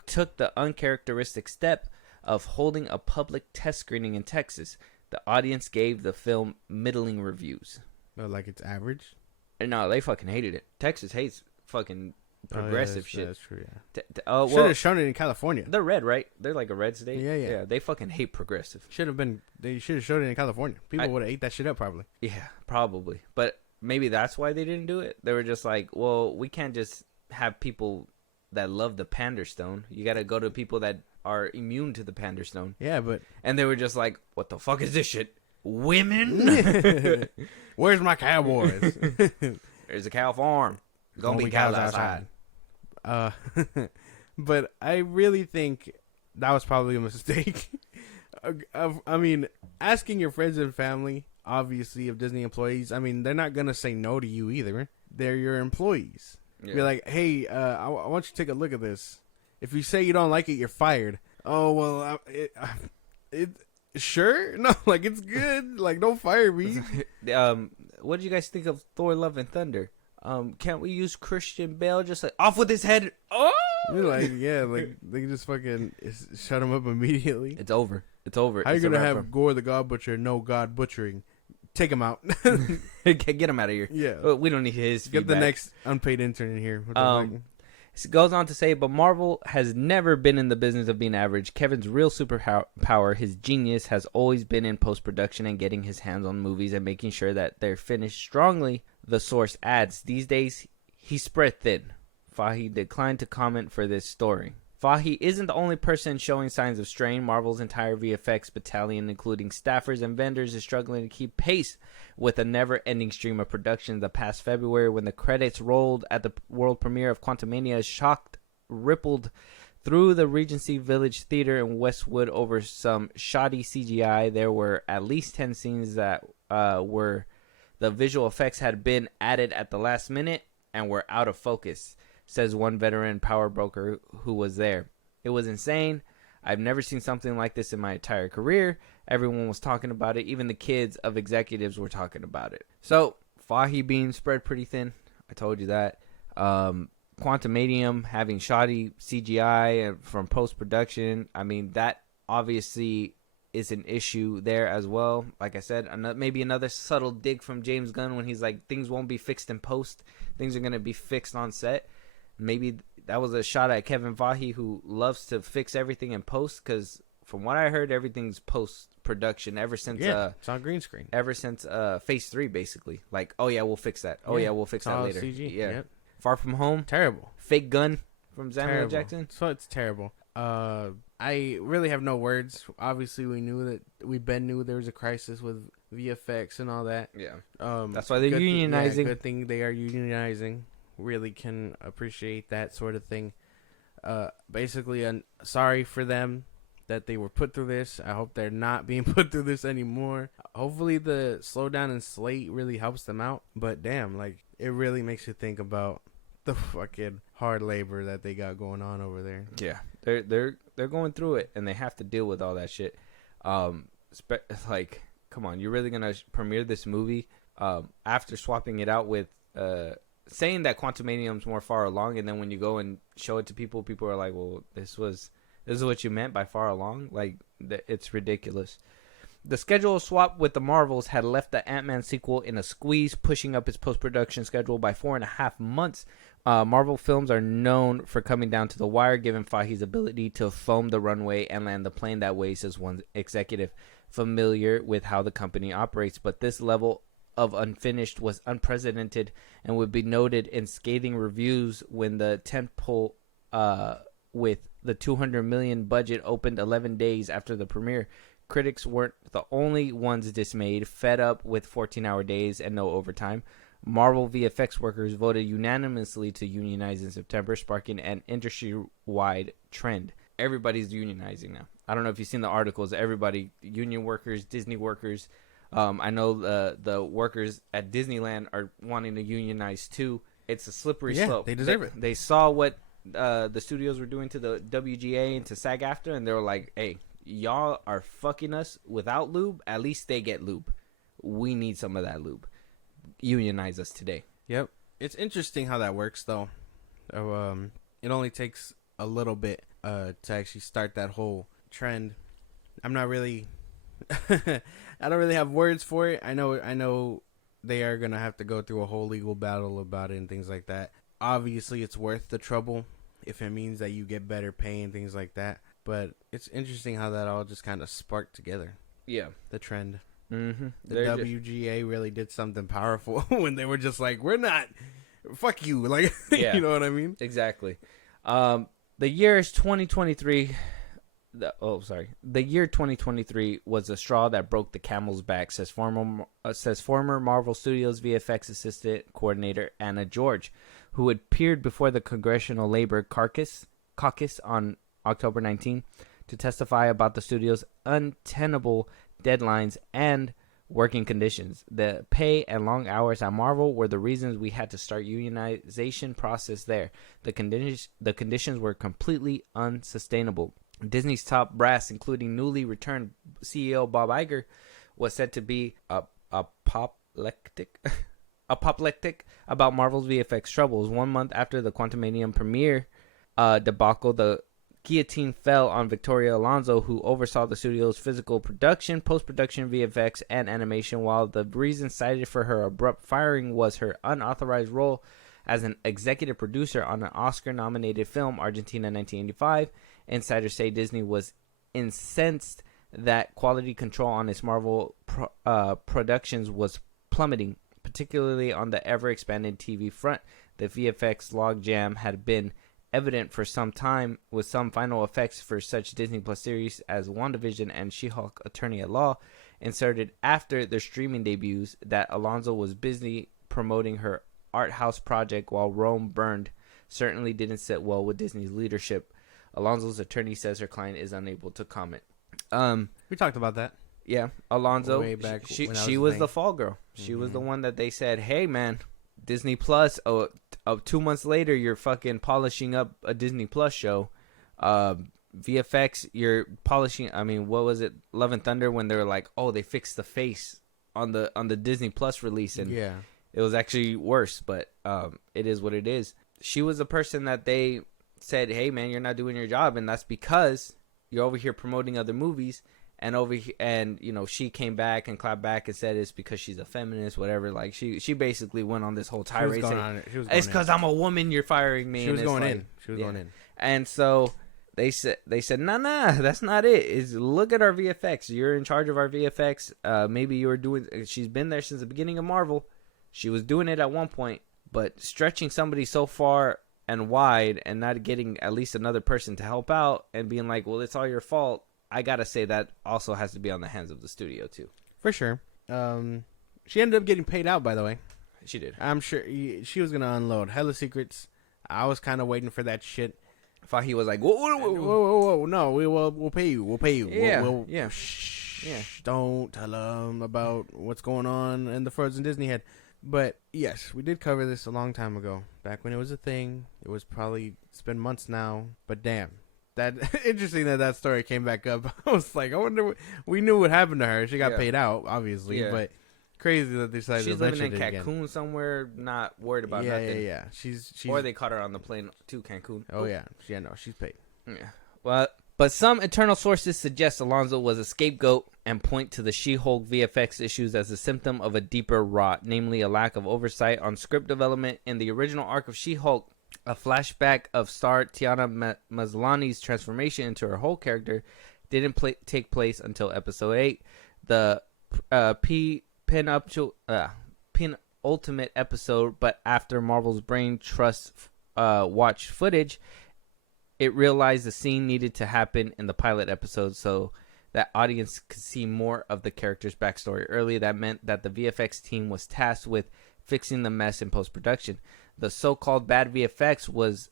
took the uncharacteristic step of holding a public test screening in Texas. The audience gave the film middling reviews. Like it's average? No, they fucking hated it. Texas hates fucking progressive shit. That's true, yeah. Should have shown it in California. They're red, right? They're like a red state. Yeah. They fucking hate progressive. They should have showed it in California. People would have ate that shit up probably. Yeah, probably. But maybe that's why they didn't do it. They were just like, well, we can't just have people that love the Panderstone. You got to go to people that are immune to the Panderstone. Yeah, but... And they were just like, what the fuck is this shit? Women? Where's my cowboys? There's a cow farm. Gonna be cows outside. But I really think that was probably a mistake. I mean, asking your friends and family, obviously, of Disney employees, I mean, they're not going to say no to you either. They're your employees. Yeah. Be like, hey, I want you to take a look at this. If you say you don't like it, you're fired. Oh, well, sure? No, like, it's good. Like, don't fire me. What did you guys think of Thor Love and Thunder? Can't we use Christian Bale just like, off with his head? Oh! Like, yeah, like, they just fucking shut him up immediately. It's over. How you going to have Gore the God Butcher, no God butchering? Take him out. Get him out of here. Yeah. We don't need his Get feedback. the next unpaid intern in here. It goes on to say, but Marvel has never been in the business of being average. Kevin's real superpower, his genius, has always been in post-production and getting his hands on movies and making sure that they're finished strongly, the source adds. These days, he's spread thin. Fahey declined to comment for this story. Fahey isn't the only person showing signs of strain. Marvel's entire VFX battalion, including staffers and vendors, is struggling to keep pace with a never-ending stream of production. The past February, when the credits rolled at the world premiere of Quantumania, shocked rippled through the Regency Village Theater in Westwood over some shoddy CGI. There were at least 10 scenes that were the visual effects had been added at the last minute and were out of focus, says one veteran power broker who was there. It was insane. I've never seen something like this in my entire career. Everyone was talking about it. Even the kids of executives were talking about it. So, Fahey being spread pretty thin. I told you that. Quantumanium having shoddy CGI from post-production. I mean, that obviously is an issue there as well. Like I said, maybe another subtle dig from James Gunn when he's like, things won't be fixed in post. Things are going to be fixed on set. Maybe that was a shot at Kevin Feige, who loves to fix everything in post, because from what I heard, everything's post-production ever since it's on green screen. Ever since Phase 3, basically. Like, oh yeah, we'll fix that. Oh yeah, we'll fix that later. CG. Yeah. Yep. Far From Home, Terrible. Fake Gun from Samuel L. Jackson. So it's terrible. I really have no words. Obviously, we knew there was a crisis with VFX and all that. Yeah. That's why they're unionizing. Good thing they are unionizing. Really can appreciate that sort of thing. Basically, sorry for them that they were put through this. I hope they're not being put through this anymore. Hopefully the slowdown in Slate really helps them out. But damn, like, it really makes you think about the fucking hard labor that they got going on over there. Yeah, they're going through it, and they have to deal with all that shit. Like, come on, you're really gonna premiere this movie after swapping it out with saying that Quantumanium's more far along, and then when you go and show it to people, people are like, well, this is what you meant by far along? Like, it's ridiculous. The schedule swap with the Marvels had left the Ant-Man sequel in a squeeze, pushing up its post-production schedule by 4.5 months. Marvel films are known for coming down to the wire, given Feige's ability to foam the runway and land the plane that way, says one executive familiar with how the company operates. But this level of unfinished was unprecedented and would be noted in scathing reviews when the tentpole with the $200 million budget opened 11 days after the premiere. Critics weren't the only ones dismayed, fed up with 14-hour days and no overtime. Marvel VFX workers voted unanimously to unionize in September, sparking an industry-wide trend. Everybody's unionizing now. I don't know if you've seen the articles. Everybody, union workers, Disney workers. I know the workers at Disneyland are wanting to unionize too. It's a slippery slope. They deserve it. They saw what the studios were doing to the WGA and to SAG-AFTRA, and they were like, hey, y'all are fucking us without lube. At least they get lube. We need some of that lube. Unionize us today. Yep. It's interesting how that works, though. It only takes a little bit to actually start that whole trend. I'm not really... I don't really have words for it. I know they are going to have to go through a whole legal battle about it and things like that. Obviously, it's worth the trouble if it means that you get better pay and things like that. But it's interesting how that all just kind of sparked together. Yeah. The trend. Mm-hmm. The WGA really did something powerful when they were just like, we're not, fuck you. Like, yeah. You know what I mean? Exactly. The year is 2023. The year 2023 was the straw that broke the camel's back, says former Marvel Studios VFX assistant coordinator Anna George, who appeared before the Congressional Labor Caucus on October 19 to testify about the studio's untenable deadlines and working conditions. The pay and long hours at Marvel were the reasons we had to start unionization process there. The conditions were completely unsustainable. Disney's top brass, including newly returned CEO Bob Iger, was said to be apoplectic about Marvel's VFX troubles. 1 month after the Quantumanium premiere debacle, the guillotine fell on Victoria Alonso, who oversaw the studio's physical production, post-production, VFX, and animation, while the reason cited for her abrupt firing was her unauthorized role as an executive producer on an Oscar-nominated film, Argentina 1985. Insiders say Disney was incensed that quality control on its Marvel productions was plummeting, particularly on the ever-expanding TV front. The VFX logjam had been evident for some time, with some final effects for such Disney Plus series as WandaVision and She-Hulk Attorney at Law inserted after their streaming debuts, that Alonso was busy promoting her art house project while Rome burned, certainly didn't sit well with Disney's leadership. Alonso's attorney says her client is unable to comment. We talked about that. Yeah, Alonso. Way back when I she was was a the thing. fall girl. She was the Mhm. one that they said, "Hey, man, Disney Plus. 2 months later, you're fucking polishing up a Disney Plus show. VFX, you're polishing. I mean, what was it? Love and Thunder when they were like, oh, they fixed the face on the Disney Plus release, and Yeah. it was actually worse. But it is what it is. She was the person that they said, hey, man, you're not doing your job, and that's because you're over here promoting other movies. And you know, she came back and clapped back and said it's because she's a feminist, whatever. Like she basically went on this whole tirade saying, it's because I'm a woman, you're firing me. She was going like, in. She was going in. And so they said, nah, that's not it. Is look at our VFX. You're in charge of our VFX. Maybe you were doing. She's been there since the beginning of Marvel. She was doing it at one point, but stretching somebody so far and wide and not getting at least another person to help out and being like, well, it's all your fault. I gotta say that also has to be on the hands of the studio too. For sure. She ended up getting paid out, by the way. She did. I'm sure she was gonna unload hella secrets. I was kind of waiting for that shit. Fahi was like, whoa. Whoa, no, we'll pay you. We'll pay you. Yeah, yeah. Shh, don't tell them about what's going on in the Frozen Disney head. But yes, we did cover this a long time ago, back when it was a thing. It was probably, it's been months now, but damn. That interesting that story came back up. I was like, I wonder. We knew what happened to her. She got paid out, obviously, but crazy that they decided she's to mention living in it Cancun again. somewhere, not worried about nothing. Yeah. She's or they caught her on the plane to Cancun. Oh yeah, no, she's paid. Yeah, but some internal sources suggest Alonso was a scapegoat and point to the She-Hulk VFX issues as a symptom of a deeper rot, namely a lack of oversight on script development in the original arc of She-Hulk. A flashback of star Tiana Maslany's transformation into her whole character didn't take place until episode 8. The penultimate episode, but after Marvel's Brain Trust watched footage, it realized the scene needed to happen in the pilot episode so that audience could see more of the character's backstory early. That meant that the VFX team was tasked with fixing the mess in post-production. The so-called bad VFX was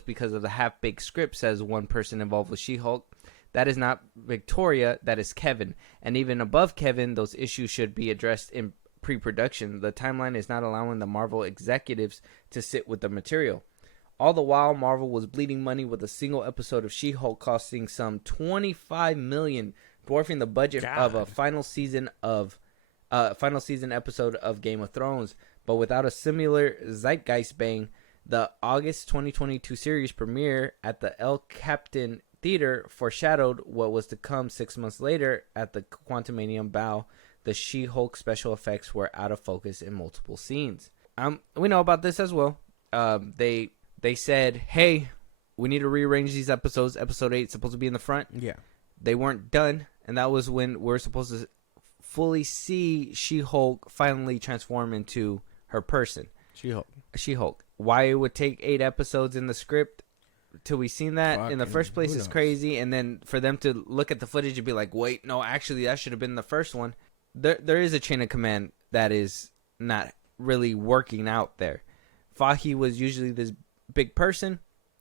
because of the half-baked script, says one person involved with She-Hulk. That is not Victoria, that is Kevin. And even above Kevin, those issues should be addressed in pre-production. The timeline is not allowing the Marvel executives to sit with the material. All the while, Marvel was bleeding money with a single episode of She-Hulk costing some $25 million, dwarfing the budget of a final season episode of Game of Thrones. But without a similar zeitgeist bang, the August 2022 series premiere at the El Capitan Theater foreshadowed what was to come 6 months later at the Quantumanium Bow. The She-Hulk special effects were out of focus in multiple scenes. We know about this as well. They said, hey, we need to rearrange these episodes. Episode 8 is supposed to be in the front. Yeah. They weren't done, and that was when we're supposed to fully see She-Hulk finally transform into her person. She-Hulk. Why it would take 8 episodes in the script till we seen that in the first place is crazy, and then for them to look at the footage and be like, wait, no, actually that should have been the first one. There is a chain of command that is not really working out there. Fahi was usually this big person,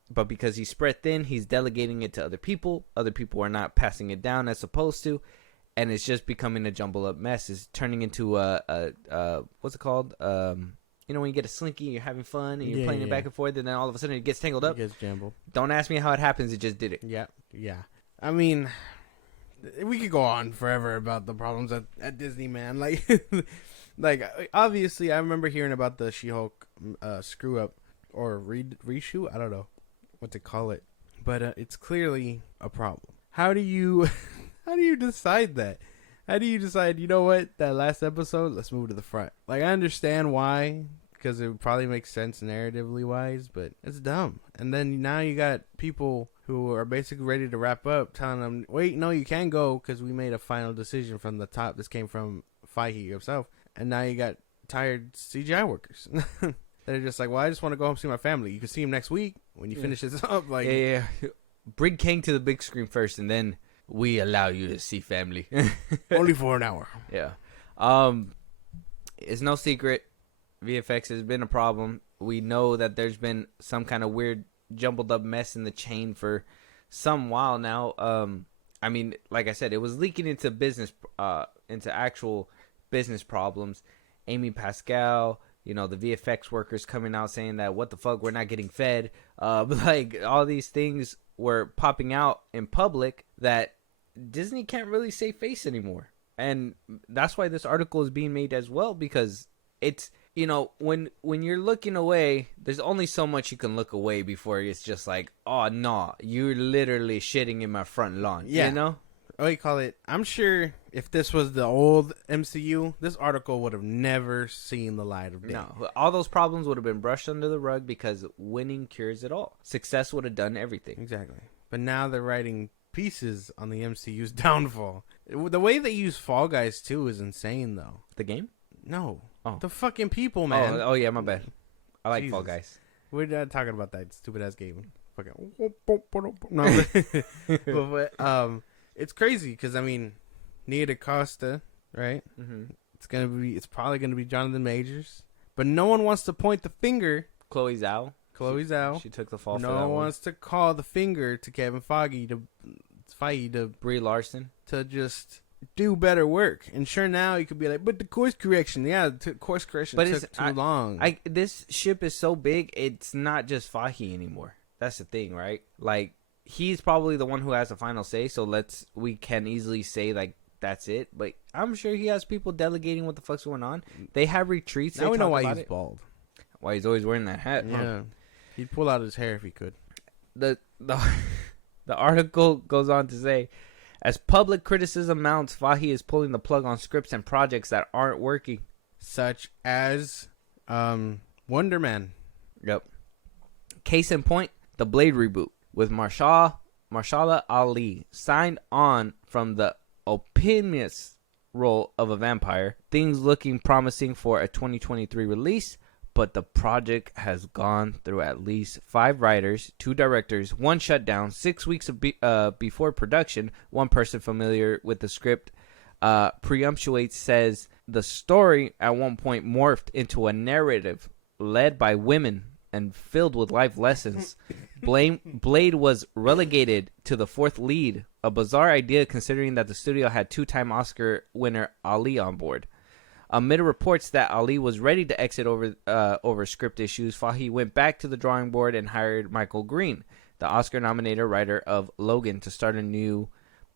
but because he's spread thin, he's delegating it to other people. Other people are not passing it down as supposed to, and it's just becoming a jumbled up mess. It's turning into a what's it called? You know, when you get a slinky, you're having fun, and you're playing it back and forth, and then all of a sudden it gets tangled up. It gets jumbled. Don't ask me how it happens. It just did it. Yeah. I mean, we could go on forever about the problems at Disney, man. Like obviously, I remember hearing about the She-Hulk screw up or reshoot. I don't know what to call it, but it's clearly a problem. How do you decide that? How do you decide, you know what, that last episode, let's move to the front? Like, I understand why, because it probably makes sense narratively wise, but it's dumb. And then now you got people who are basically ready to wrap up telling them, wait, no, you can't go because we made a final decision from the top. This came from Feige himself. And now you got tired CGI workers. They're just like, well, I just want to go home and see my family. You can see him next week when you finish this up. Like, yeah. Bring Kang to the big screen first, and then we allow you to see family. Only for an hour. Yeah. It's no secret VFX has been a problem We know that there's been some kind of weird jumbled up mess in the chain for some while now. I mean, like I said, it was leaking into into actual business problems. Amy Pascal, you know, the VFX workers coming out saying that what the fuck, we're not getting fed. Like all these things were popping out in public that Disney can't really save face anymore. And that's why this article is being made as well, because it's, you know, when you're looking away, there's only so much you can look away before it's just like, oh no, you're literally shitting in my front lawn. Yeah. You know? What do you call it? I'm sure if this was the old MCU, this article would have never seen the light of day. No, all those problems would have been brushed under the rug because winning cures it all. Success would have done everything. Exactly. But now they're writing pieces on the MCU's downfall. The way they use Fall Guys too is insane, though. The game? No. Oh. The fucking people, man. Oh yeah, my bad. I like Jesus. Fall Guys. We're not talking about that stupid ass game. Fucking. No, but it's crazy because I mean, Nia DaCosta, right? Mm-hmm. It's probably gonna be Jonathan Majors, but no one wants to point the finger. Chloe Zhao. She took the fall. No for that one wants to call the finger to Kevin Feige to Brie Larson to just do better work. And sure, now you could be like, but the course correction, course correction took too long. This ship is so big, it's not just Feige anymore. That's the thing, right? Like, he's probably the one who has the final say, so we can easily say like that's it. But I'm sure he has people delegating what the fuck's going on. They have retreats. Now we know why he's bald. Why he's always wearing that hat. Yeah, huh? He'd pull out his hair if he could. The article goes on to say, as public criticism mounts, Feige is pulling the plug on scripts and projects that aren't working, such as Wonder Man. Yep. Case in point, the Blade reboot with Mahershala Ali signed on from the opinious role of a vampire. Things looking promising for a 2023 release, but the project has gone through at least 5 writers, 2 directors, 1 shutdown, 6 weeks before production. One person familiar with the script preemptuates says the story at one point morphed into a narrative led by women and filled with life lessons. Blade was relegated to the 4th lead, a bizarre idea considering that the studio had 2-time Oscar winner Ali on board. Amid reports that Ali was ready to exit over script issues, Feige went back to the drawing board and hired Michael Green, the Oscar-nominated writer of Logan, to start anew.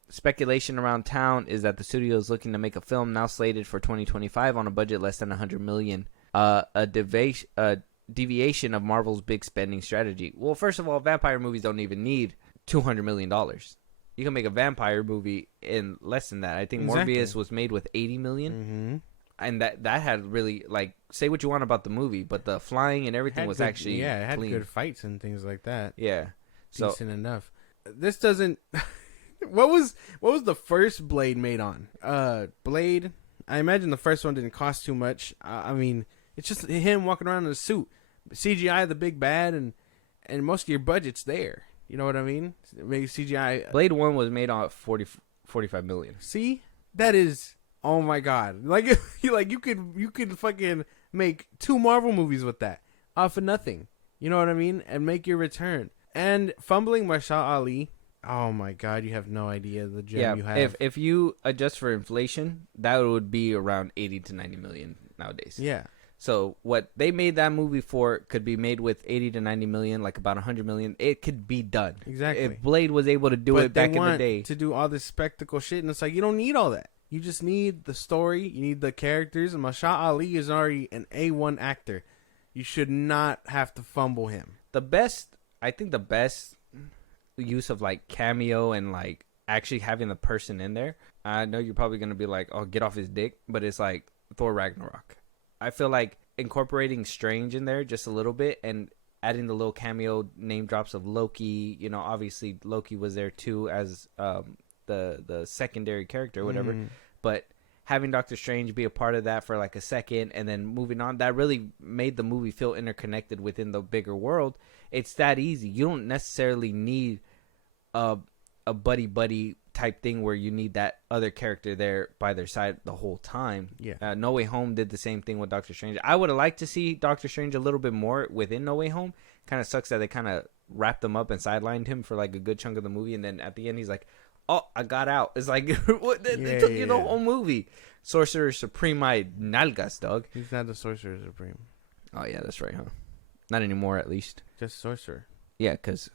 Speculation around town is that the studio is looking to make a film now slated for 2025 on a budget less than $100 million. A deviation of Marvel's big spending strategy. Well, first of all, vampire movies don't even need $200 million. You can make a vampire movie in less than that. I think Morbius was made with $80 million. Mm-hmm. And that had really, like, say what you want about the movie, but the flying and everything was actually it had clean. good fights and things like that. Yeah, so decent enough. This doesn't. What was the first Blade made on? Blade. I imagine the first one didn't cost too much. I mean, it's just him walking around in a suit, CGI the big bad, and most of your budget's there. You know what I mean? Maybe CGI. Blade 1 was made on 45 million. See, that is. Oh my god! Like you could fucking make 2 Marvel movies with that off of nothing. You know what I mean? And make your return. And fumbling Mahershala Ali. Oh my god! You have no idea the gem you have. If you adjust for inflation, that would be around 80 to 90 million nowadays. Yeah. So what they made that movie for could be made with 80 to 90 million, like about 100 million. It could be done. Exactly. If Blade was able to do it back in the day, to do all this spectacle shit, and it's like you don't need all that. You just need the story. You need the characters. And Mahershala Ali is already an A1 actor. You should not have to fumble him. I think the best use of like cameo and like actually having the person in there. I know you're probably going to be like, oh, get off his dick. But it's like Thor Ragnarok. I feel like incorporating Strange in there just a little bit and adding the little cameo name drops of Loki. You know, obviously Loki was there too as the secondary character or whatever, but having Doctor Strange be a part of that for like a second and then moving on, that really made the movie feel interconnected within the bigger world. It's that easy. You don't necessarily need a buddy type thing where you need that other character there by their side the whole time. Yeah. No Way Home did the same thing with Doctor Strange. I would have liked to see Doctor Strange a little bit more within No Way Home. Kind of sucks that they kind of wrapped him up and sidelined him for like a good chunk of the movie, and then at the end he's like, "Oh, I got out." It's like, what? They took you the whole movie. Sorcerer Supreme, my nalgas, dog. He's not the Sorcerer Supreme. Oh yeah, that's right, huh? Not anymore, at least. Just Sorcerer. Yeah, because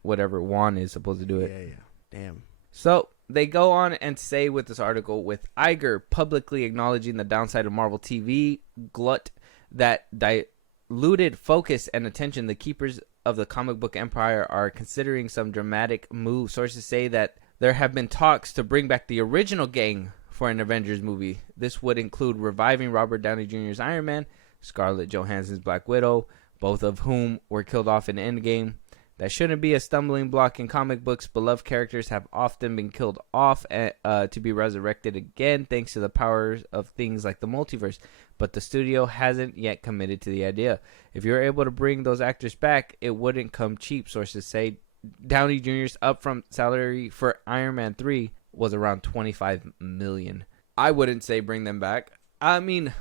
whatever Juan is supposed to do it. Yeah. Damn. So they go on and say with this article, with Iger publicly acknowledging the downside of Marvel TV glut that diluted focus and attention, the keepers of the comic book empire are considering some dramatic moves. Sources say that there have been talks to bring back the original gang for an Avengers movie. This would include reviving Robert Downey Jr.'s Iron Man, Scarlett Johansson's Black Widow, both of whom were killed off in Endgame. That shouldn't be a stumbling block in comic books. Beloved characters have often been killed off to be resurrected again thanks to the powers of things like the multiverse. But the studio hasn't yet committed to the idea. If you're able to bring those actors back, it wouldn't come cheap, sources say. Downey Jr.'s upfront salary for Iron Man 3 was around $25 million. I wouldn't say bring them back. I mean,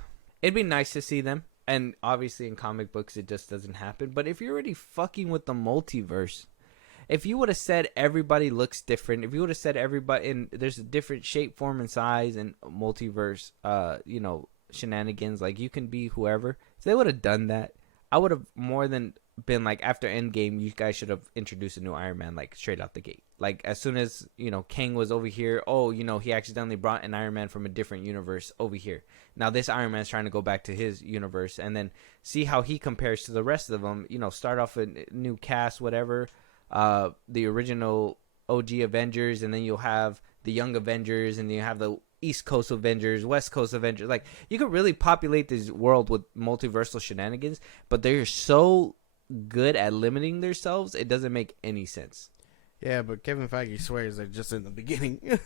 it'd be nice to see them. And obviously in comic books, it just doesn't happen. But if you're already fucking with the multiverse, if you would have said everybody looks different, if you would have said everybody, and there's a different shape, form, and size and multiverse, shenanigans, like you can be whoever. If they would have done that, I would have more than been like, after Endgame, you guys should have introduced a new Iron Man, like straight out the gate. Like as soon as, Kang was over here, he accidentally brought an Iron Man from a different universe over here. Now this Iron Man's trying to go back to his universe and then see how he compares to the rest of them. Start off a new cast, whatever. The original OG Avengers, and then you'll have the Young Avengers, and then you have the East Coast Avengers, West Coast Avengers. Like you could really populate this world with multiversal shenanigans, but they're so good at limiting themselves, it doesn't make any sense. Yeah, but Kevin Feige swears they're just in the beginning.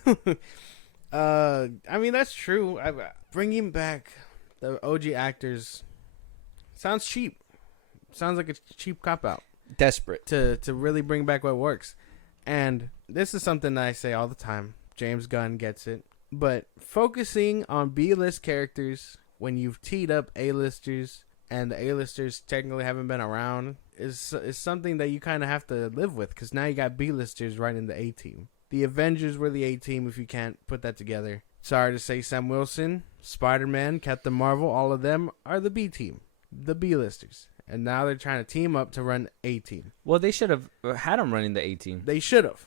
I mean, that's true. Bringing back the OG actors sounds cheap. Sounds like a cheap cop-out. Desperate. To really bring back what works. And this is something that I say all the time. James Gunn gets it. But focusing on B-list characters when you've teed up A-listers and the A-listers technically haven't been around is something that you kind of have to live with, because now you got B-listers right in the A-team. The Avengers were the A-team if you can't put that together. Sorry to say, Sam Wilson, Spider-Man, Captain Marvel, all of them are the B-team, the B-listers. And now they're trying to team up to run A-team. Well, they should have had them running the A-team. They should have,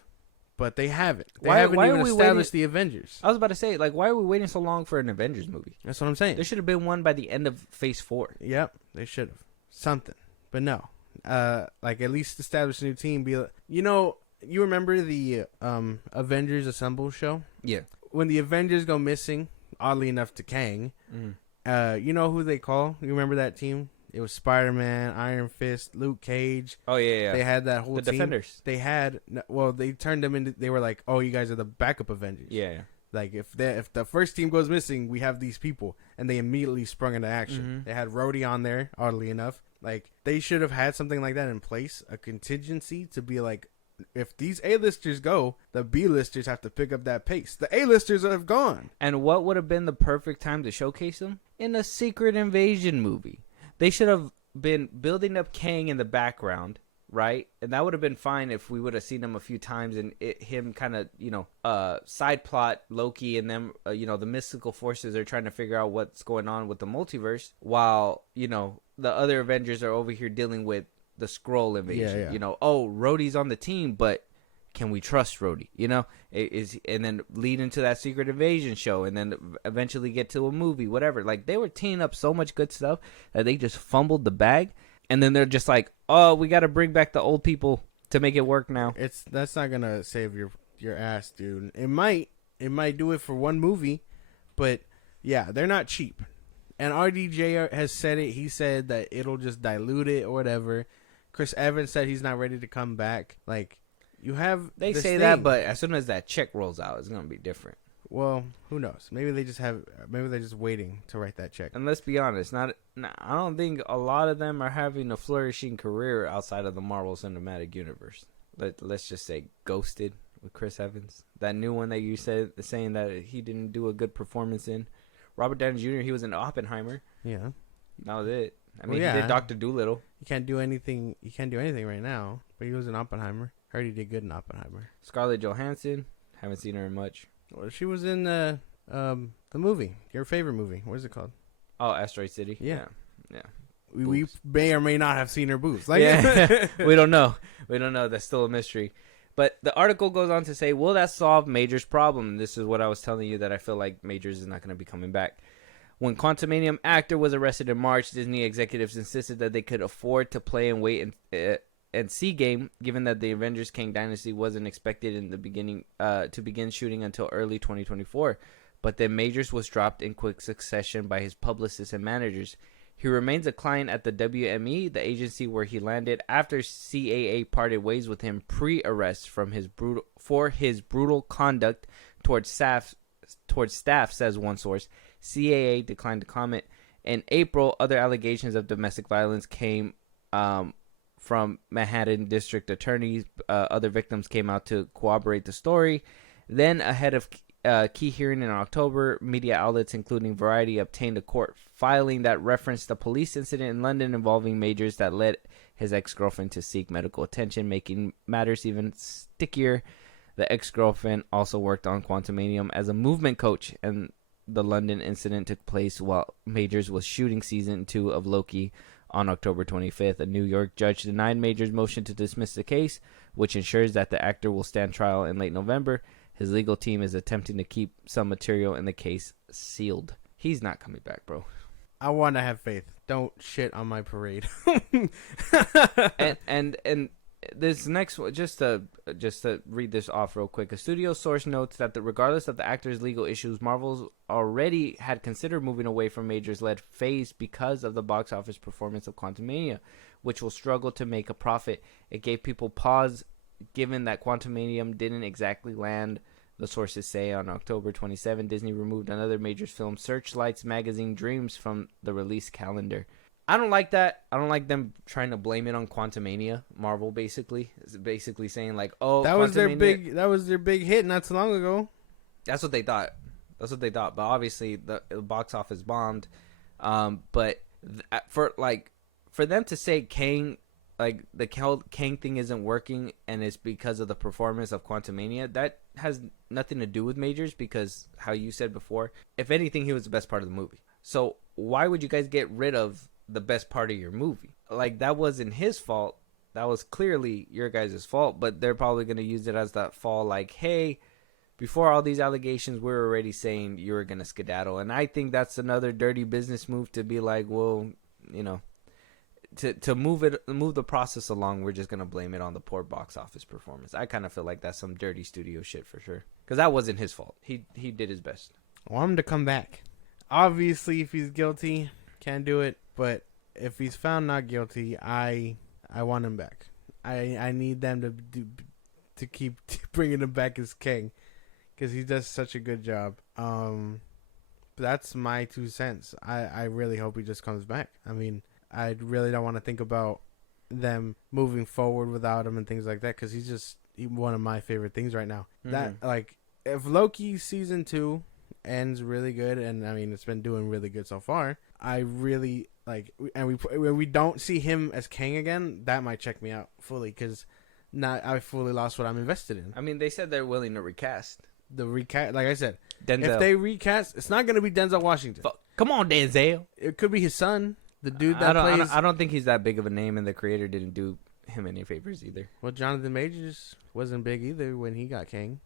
but they haven't. They Why haven't even are we established waiting? the Avengers. I was about to say, like, why are we waiting so long for an Avengers movie? That's what I'm saying. There should have been one by the end of Phase 4. Yep, they should have. Something. But no. Like, at least establish a new team. You remember the Avengers Assemble show? Yeah. When the Avengers go missing, oddly enough to Kang, you know who they call? You remember that team? It was Spider-Man, Iron Fist, Luke Cage. Oh, yeah. They had that whole the team. Defenders. They turned them into, they were like, oh, you guys are the backup Avengers. Yeah. Like, if the first team goes missing, we have these people. And they immediately sprung into action. Mm-hmm. They had Rhodey on there, oddly enough. Like, they should have had something like that in place, a contingency to be like, if these A-listers go, the B-listers have to pick up that pace. The A-listers have gone. And what would have been the perfect time to showcase them? In a Secret Invasion movie. They should have been building up Kang in the background, right? And that would have been fine if we would have seen him a few times and him kind of, side plot Loki and them, the mystical forces are trying to figure out what's going on with the multiverse while, the other Avengers are over here dealing with the Skrull invasion. Yeah. Rhodey's on the team, but can we trust Rhodey? And then lead into that Secret Invasion show, and then eventually get to a movie, whatever. Like, they were teeing up so much good stuff that they just fumbled the bag, and then they're just like, oh, we got to bring back the old people to make it work now. That's not gonna save your ass, dude. It might do it for one movie, but yeah, they're not cheap. And RDJ has said it. He said that it'll just dilute it or whatever. Chris Evans said he's not ready to come back. Like, you have They this say thing. that, but as soon as that check rolls out, it's gonna be different. Well, who knows? Maybe they're just waiting to write that check. And let's be honest, I don't think a lot of them are having a flourishing career outside of the Marvel Cinematic Universe. Let's just say ghosted. with Chris Evans. That new one that you said saying that he didn't do a good performance in. Robert Downey Jr. He was in Oppenheimer. Yeah. That was it. I mean, Well, yeah. he did Dr. Dolittle. You can't do anything. You can't do anything right now. But he was in Oppenheimer. Heard he did good in Oppenheimer. Scarlett Johansson. Haven't seen her in much. Well, she was in the movie. Your favorite movie. What is it called? Oh, Asteroid City. Yeah. Yeah. We may or may not have seen her boobs. Like, yeah. We don't know. That's still a mystery. But the article goes on to say, will that solve Major's problem? This is what I was telling you, that I feel like Majors is not going to be coming back. When Quantumanium actor was arrested in March, Disney executives insisted that they could afford to play and wait and see game, given that the Avengers Kang Dynasty wasn't expected in the beginning to begin shooting until early 2024. But then Majors was dropped in quick succession by his publicists and managers. He remains a client at the WME, the agency where he landed after CAA parted ways with him pre-arrest for his brutal conduct towards staff, says one source. CAA declined to comment. In April, other allegations of domestic violence came from Manhattan district attorneys. Other victims came out to corroborate the story. Then, ahead of key hearing in October, media outlets including Variety obtained a court filing that referenced a police incident in London involving Majors that led his ex-girlfriend to seek medical attention, making matters even stickier. The ex-girlfriend also worked on Quantumanium as a movement coach, and the London incident took place while Majors was shooting season 2 of Loki. On October 25th, a New York judge denied Majors' motion to dismiss the case, which ensures that the actor will stand trial in late November. His legal team is attempting to keep some material in the case sealed. He's not coming back, bro. I want to have faith. Don't shit on my parade. and this next one, just to read this off real quick. A studio source notes that regardless of the actor's legal issues, Marvel's already had considered moving away from Majors-led phase because of the box office performance of Quantumania, which will struggle to make a profit. It gave people pause, given that Quantumanium didn't exactly land. The sources say on October 27, Disney removed another Majors film, Searchlight's magazine Dreams, from the release calendar. I don't like that. I don't like them trying to blame it on Quantumania. Marvel basically saying like, "Oh, that was their big hit not so long ago." That's what they thought. But obviously the box office bombed. But for them to say Kang, like the Kang thing isn't working and it's because of the performance of Quantumania, that has nothing to do with Majors, because how you said before, if anything, he was the best part of the movie. So why would you guys get rid of the best part of your movie? Like, that wasn't his fault. That was clearly your guys' fault, but they're probably going to use it as that fall, like, hey, before all these allegations, we're already saying you were going to skedaddle. And I think that's another dirty business move to be like, well, you know, to move the process along, we're just going to blame it on the poor box office performance. I kind of feel like that's some dirty studio shit for sure, because that wasn't his fault. He did his best. I want him to come back. Obviously, if he's guilty, can't do it. But if he's found not guilty, I want him back. I need them to keep bringing him back as King, because he does such a good job. That's my 2 cents. I really hope he just comes back. I mean, I really don't want to think about them moving forward without him and things like that, because he's one of my favorite things right now. Mm-hmm. That, like, if Loki season 2 ends really good, and I mean it's been doing really good so far, I really like, and we don't see him as Kang again, that might check me out fully, because now I fully lost what I'm invested in. I mean, they said they're willing to recast. Like I said, Denzel. If they recast, it's not going to be Denzel Washington. Come on, Denzel. It could be his son, the dude that plays. I don't think he's that big of a name, and the creator didn't do him any favors either. Well, Jonathan Majors wasn't big either when he got Kang.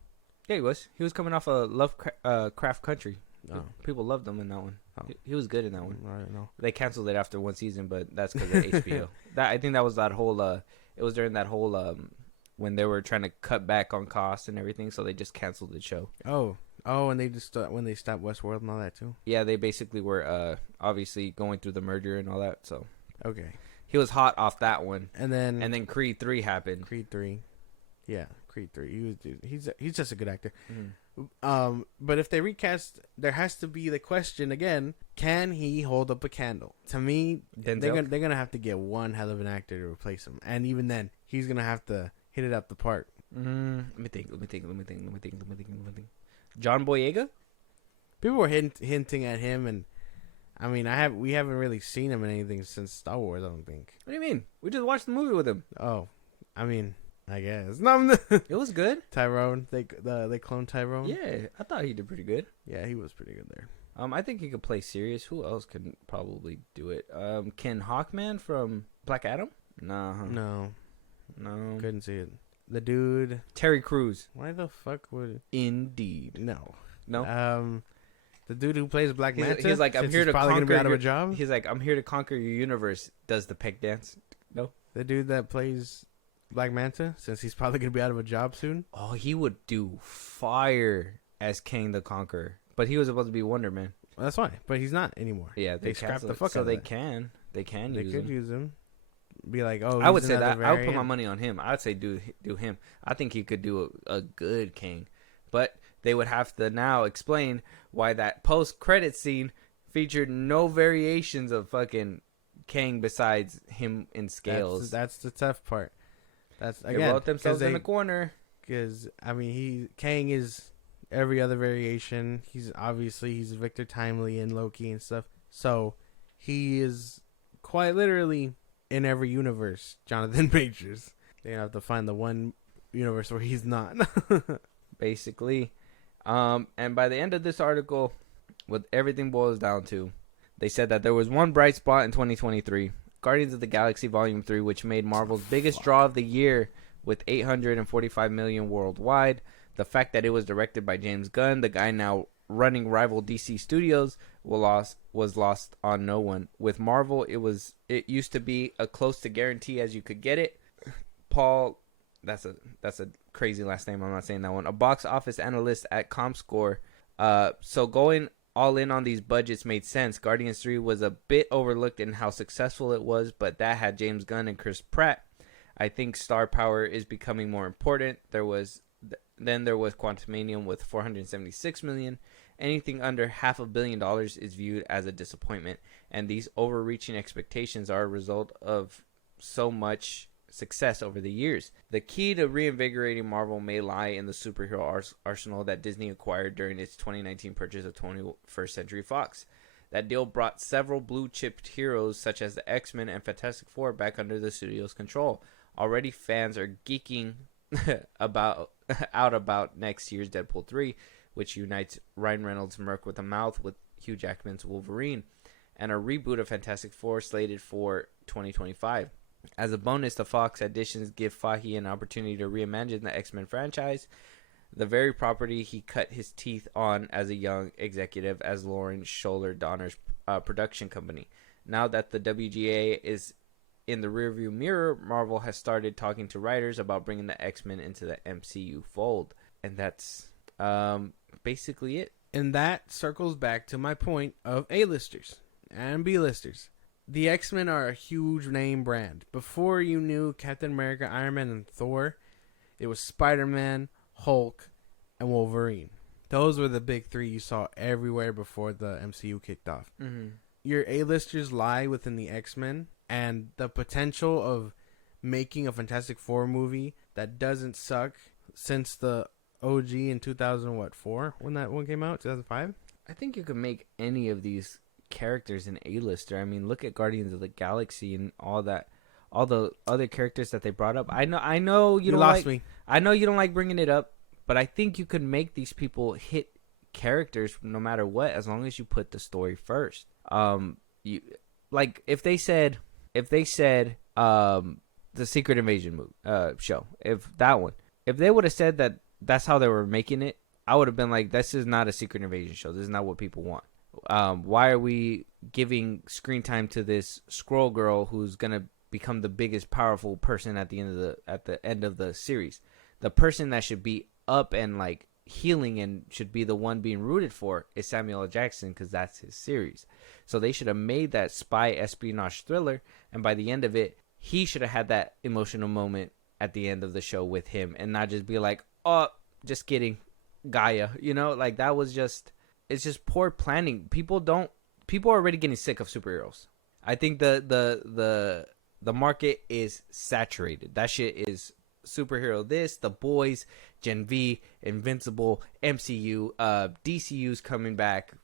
Yeah, he was. He was coming off of Lovecraft Country. Oh. People loved him in that one. Oh. He was good in that one. I don't know. They canceled it after one season, but that's because of HBO. I think that was that whole. It was during that whole when they were trying to cut back on costs and everything, so they just canceled the show. Oh, and they just when they stopped Westworld and all that too. Yeah, they basically were obviously going through the merger and all that. So okay, he was hot off that one, and then Creed 3 happened. Creed 3. He's just a good actor. Mm-hmm. But if they recast, there has to be the question again: can he hold up a candle? To me, they're gonna have to get one hell of an actor to replace him, and even then, he's gonna have to hit it up the park. Let me think. John Boyega? People were hinting at him, and I mean, we haven't really seen him in anything since Star Wars. I don't think. What do you mean? We just watched the movie with him. Oh, I mean, I guess no. It was good. Tyrone, they cloned Tyrone. Yeah, I thought he did pretty good. Yeah, he was pretty good there. I think he could play serious. Who else could probably do it? Ken Hawkman from Black Adam? Nah. No, couldn't see it. The dude, Terry Crews. why the fuck would? Indeed. No. The dude who plays Black Manta. He's like, I'm since here he's to probably conquer. gonna be out of a job. He's like, I'm here to conquer your universe. Does the peg dance? No. The dude that plays Black Manta, since he's probably gonna be out of a job soon. Oh, he would do fire as King the Conqueror, but he was supposed to be Wonder Man. Well, that's fine, but he's not anymore. Yeah, they scrapped the fuck so out of they that. can. They Could use him. Be like, oh, I would he's say another that. I would put my variant. money on him. I'd say do him. I think he could do a good King, but they would have to now explain why that post-credit scene featured no variations of fucking Kang besides him in scales. That's the tough part. That's They again wrote themselves in the corner. because I mean Kang is every other variation. He's Victor Timely and Loki and stuff. So he is quite literally in every universe. Jonathan Majors. They have to find the one universe where he's not. Basically. And by the end of this article, what everything boils down to, they said that there was one bright spot in 2023, Guardians of the Galaxy Volume 3, which made Marvel's biggest draw of the year with $845 million worldwide. The fact that it was directed by James Gunn, the guy now running rival DC Studios, was lost on no one. With Marvel, it used to be a close to guarantee as you could get it. Paul, that's a crazy last name. I'm not saying that one. A box office analyst at ComScore. So going all in on these budgets made sense. Guardians 3 was a bit overlooked in how successful it was, but that had James Gunn and Chris Pratt. I think star power is becoming more important. There was Quantumanium with $476 million. Anything under $500 million is viewed as a disappointment, and these overreaching expectations are a result of so much success over the years. The key to reinvigorating Marvel may lie in the superhero arsenal that Disney acquired during its 2019 purchase of 21st Century Fox. That deal brought several blue-chipped heroes such as the X-Men and Fantastic Four back under the studio's control. Already fans are geeking about next year's Deadpool 3, which unites Ryan Reynolds' Merc with a Mouth with Hugh Jackman's Wolverine, and a reboot of Fantastic Four slated for 2025. As a bonus, the Fox additions give Fahey an opportunity to reimagine the X-Men franchise, the very property he cut his teeth on as a young executive as Lauren Scholler Donner's production company. Now that the WGA is in the rearview mirror, Marvel has started talking to writers about bringing the X-Men into the MCU fold. And that's basically it. And that circles back to my point of A-listers and B-listers. The X-Men are a huge name brand. Before you knew Captain America, Iron Man, and Thor, it was Spider-Man, Hulk, and Wolverine. Those were the big three you saw everywhere before the MCU kicked off. Mm-hmm. Your A-listers lie within the X-Men, and the potential of making a Fantastic Four movie that doesn't suck since the OG in 2004 when that one came out, 2005. I think you could make any of these characters an A-lister. I mean, look at Guardians of the Galaxy and all that, all the other characters that they brought up. I know you don't lost like, me. I know you don't like bringing it up, but I think you could make these people hit characters no matter what, as long as you put the story first. You like if they said the Secret Invasion show, if they would have said that that's how they were making it, I would have been like, this is not a Secret Invasion show. This is not what people want. Why are we giving screen time to this Skrull girl who's gonna become the biggest powerful person at the end of the series? The person that should be up and like healing and should be the one being rooted for is Samuel L. Jackson, because that's his series. So they should have made that spy espionage thriller, and by the end of it, he should have had that emotional moment at the end of the show with him, and not just be like, oh, just kidding, Gaia. You know, like that was just. It's just poor planning. People are already getting sick of superheroes. I think the market is saturated. That shit is superhero this, The Boys, Gen V, Invincible, MCU, DCU's coming back.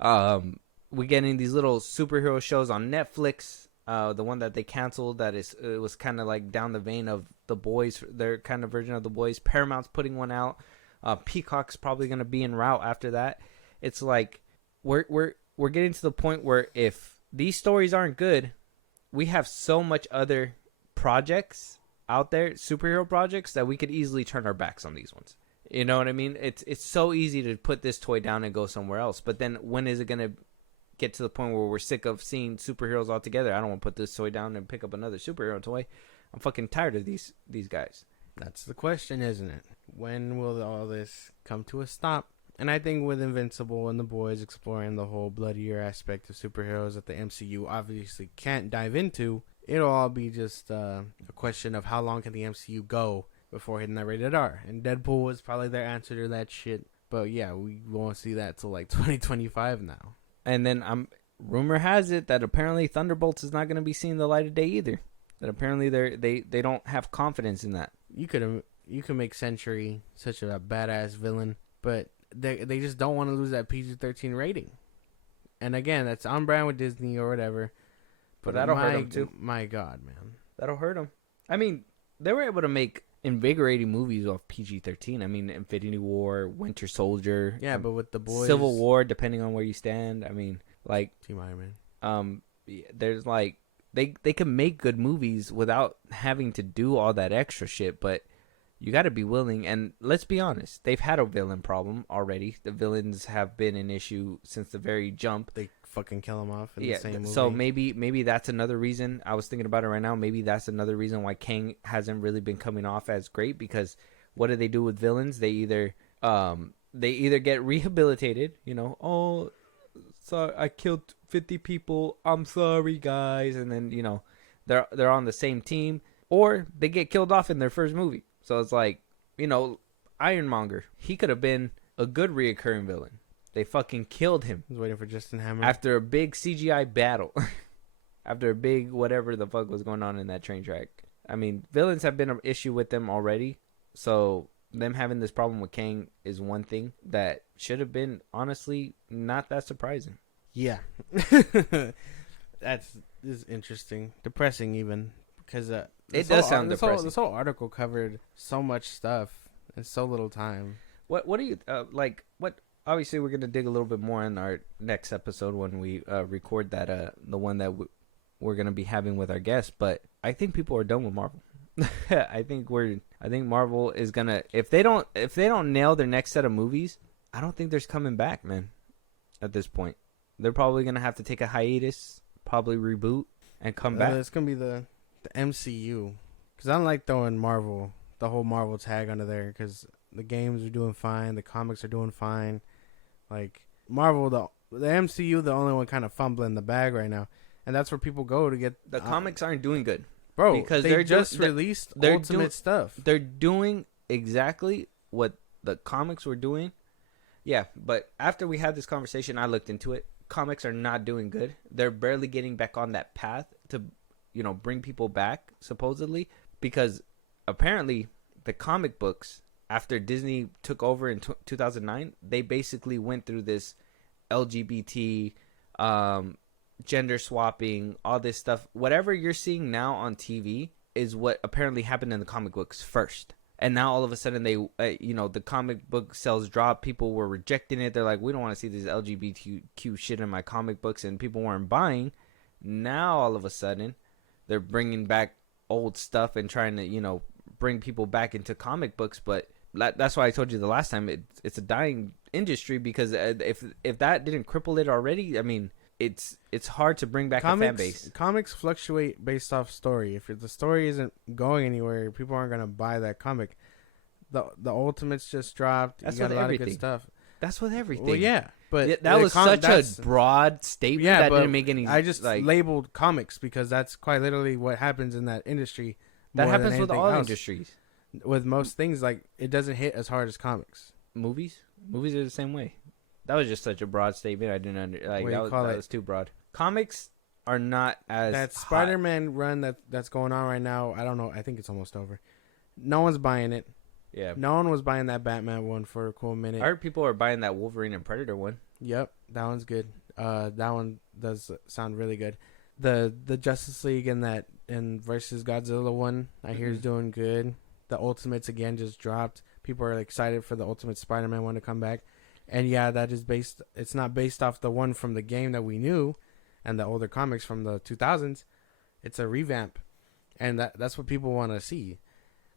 We're getting these little superhero shows on Netflix. The one that they canceled, it was kind of like down the vein of The Boys, their kind of version of The Boys. Paramount's putting one out. Peacock's probably gonna be en route after that. It's like we're getting to the point where if these stories aren't good, we have so much other projects out there, superhero projects, that we could easily turn our backs on these ones. You know what I mean? It's so easy to put this toy down and go somewhere else. But then when is it gonna get to the point where we're sick of seeing superheroes altogether? I don't want to put this toy down and pick up another superhero toy. I'm fucking tired of these guys. That's the question, isn't it? When will all this come to a stop? And I think with Invincible and The Boys exploring the whole bloodier aspect of superheroes that the MCU obviously can't dive into, it'll all be just a question of how long can the MCU go before hitting that rated R. And Deadpool was probably their answer to that shit. But yeah, we won't see that till like 2025 now. And then rumor has it that apparently Thunderbolts is not going to be seeing the light of day either. That apparently they don't have confidence in that. You could make Sentry such a badass villain, but they just don't want to lose that PG-13 rating. And again, that's on brand with Disney or whatever. But that'll hurt them too. My God, man, that'll hurt them. I mean, they were able to make invigorating movies off PG-13. I mean, Infinity War, Winter Soldier. Yeah, but with The Boys, Civil War, depending on where you stand. I mean, like Team Iron Man. There's like they can make good movies without having to do all that extra shit, but you got to be willing. And let's be honest, they've had a villain problem already. The villains have been an issue since the very jump. They fucking kill him off in the same movie. So maybe that's another reason. I was thinking about it right now. Maybe that's another reason why Kang hasn't really been coming off as great, because what do they do with villains? They either get rehabilitated, oh, sorry, I killed 50 people, I'm sorry guys, and then they're on the same team, or they get killed off in their first movie. So it's like, Ironmonger, he could have been a good reoccurring villain. They fucking killed him. I was waiting for Justin Hammer. After a big CGI battle. After a big whatever the fuck was going on in that train track. I mean, villains have been an issue with them already. So them having this problem with Kang is one thing that should have been, honestly, not that surprising. Yeah. This is interesting. Depressing even. Because it does sound depressing. This whole article covered so much stuff in so little time. What do you, what... Obviously, we're going to dig a little bit more in our next episode when we record that, the one that we're going to be having with our guests. But I think people are done with Marvel. I think Marvel is going to, if they don't nail their next set of movies, I don't think there's coming back, man. At this point, they're probably going to have to take a hiatus, probably reboot and come back. It's going to be the MCU. Because I don't like throwing Marvel, the whole Marvel tag under there, because the games are doing fine, the comics are doing fine. Like, Marvel, the MCU, the only one kind of fumbling the bag right now. And that's where people go to get... The comics aren't doing good. Bro, because they just released Ultimate stuff. They're doing exactly what the comics were doing. Yeah, but after we had this conversation, I looked into it. Comics are not doing good. They're barely getting back on that path to, bring people back, supposedly. Because apparently the comic books... After Disney took over in 2009, they basically went through this LGBT, gender swapping, all this stuff. Whatever you're seeing now on TV is what apparently happened in the comic books first. And now all of a sudden the comic book sales dropped. People were rejecting it. They're like, we don't want to see this LGBTQ shit in my comic books. And people weren't buying. Now all of a sudden they're bringing back old stuff and trying to, bring people back into comic books. But that's why I told you the last time it's a dying industry, because if that didn't cripple it already, I mean, it's hard to bring back a fan base. Comics fluctuate based off story. If the story isn't going anywhere, people aren't gonna buy that comic. The Ultimates just dropped. That's you got with a lot everything. of good stuff. That's with everything. Well, yeah, but that was such a broad statement that didn't make any. I just labeled comics because that's quite literally what happens in that industry. That happens with all else. industries. With most things, like, it doesn't hit as hard as comics. Movies are the same way. That was just such a broad statement. I didn't that was too broad. Comics are not as that hot. Spider-Man run that's going on right now. I don't know. I think it's almost over. No one's buying it. Yeah. No one was buying that Batman one for a cool minute. I heard people are buying that Wolverine and Predator one. Yep, that one's good. That one does sound really good. The Justice League and versus Godzilla one, I hear is doing good. The Ultimates again just dropped. People are excited for the Ultimate Spider-Man one to come back. And yeah, that is based. It's not based off the one from the game that we knew, and the older comics from the 2000s. It's a revamp, and that's what people want to see.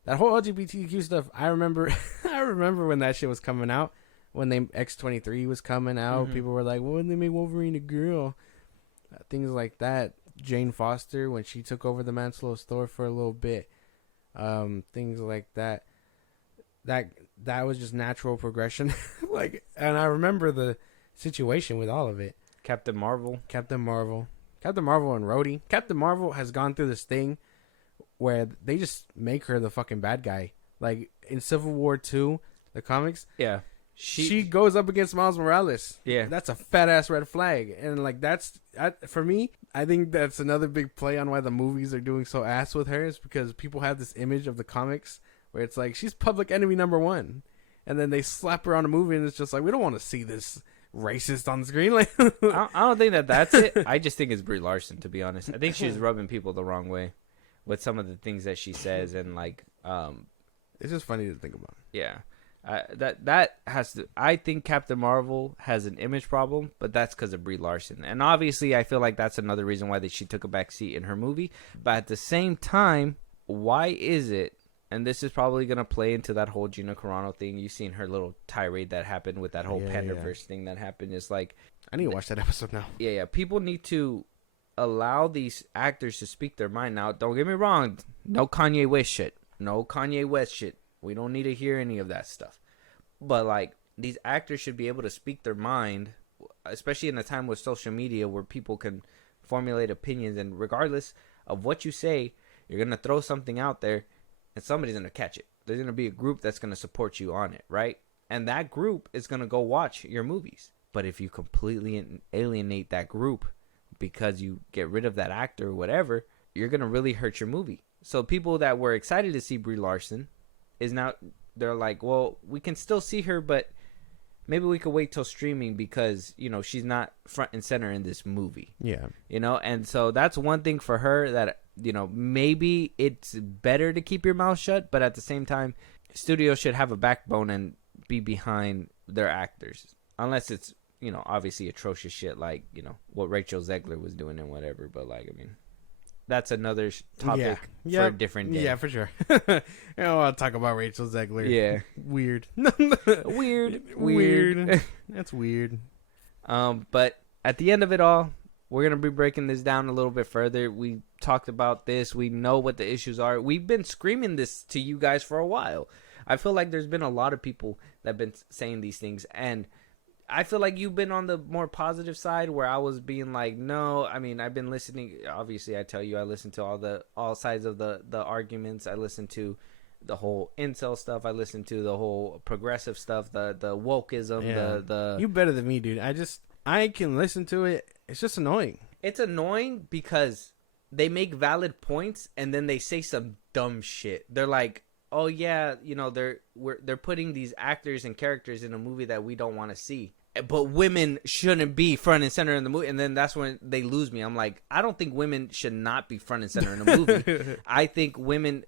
That whole LGBTQ stuff. I remember, I remember when that shit was coming out. When X-23 was coming out, people were like, "Well, when they made Wolverine a girl," things like that. Jane Foster when she took over the mantle of Thor for a little bit, things like that. That was just natural progression. And I remember the situation with all of it. Captain Marvel, and Rhodey. Captain Marvel has gone through this thing where they just make her the fucking bad guy. Like in Civil War 2, the comics. Yeah. She goes up against Miles Morales. Yeah. That's a fat ass red flag. And like for me, I think that's another big play on why the movies are doing so ass with her, is because people have this image of the comics where it's like she's public enemy number one. And then they slap her on a movie and it's just like, we don't want to see this racist on the screen. Like I don't think that's it. I just think it's Brie Larson, to be honest. I think she's rubbing people the wrong way with some of the things that she says, and like it's just funny to think about. Yeah. That has to. I think Captain Marvel has an image problem, but that's because of Brie Larson, and obviously, I feel like that's another reason why she took a back seat in her movie. But at the same time, why is it? And this is probably gonna play into that whole Gina Carano thing. You've seen her little tirade that happened with that whole Pandaverse thing that happened. It's like I need to watch that episode now. Yeah. People need to allow these actors to speak their mind. Now, don't get me wrong. No Kanye West shit. We don't need to hear any of that stuff. But, like, these actors should be able to speak their mind, especially in a time with social media where people can formulate opinions. And regardless of what you say, you're going to throw something out there and somebody's going to catch it. There's going to be a group that's going to support you on it, right? And that group is going to go watch your movies. But if you completely alienate that group because you get rid of that actor or whatever, you're going to really hurt your movie. So people that were excited to see Brie Larson is now, they're like, well, we can still see her, but maybe we could wait till streaming because, you know, she's not front and center in this movie. Yeah. You know, and so that's one thing for her that, you know, maybe it's better to keep your mouth shut, but at the same time, studios should have a backbone and be behind their actors. Unless it's, you know, obviously atrocious shit like, you know, what Rachel Zegler was doing and whatever, but like, I mean, that's another topic for a different day. Yeah, for sure. I don't want to talk about Rachel Zegler. Yeah. Weird. Weird. That's weird. But at the end of it all, we're going to be breaking this down a little bit further. We talked about this. We know what the issues are. We've been screaming this to you guys for a while. I feel like there's been a lot of people that have been saying these things, and I feel like you've been on the more positive side where I was being like, no, I mean, I've been listening. Obviously, I tell you, I listen to all sides of the arguments. I listen to the whole incel stuff. I listen to the whole progressive stuff, the wokeism, You better than me, dude. I can listen to it. It's just annoying. It's annoying because they make valid points and then they say some dumb shit. They're like, oh yeah, you know, they're putting these actors and characters in a movie that we don't want to see. But women shouldn't be front and center in the movie. And then that's when they lose me. I'm like, I don't think women should not be front and center in a movie. I think women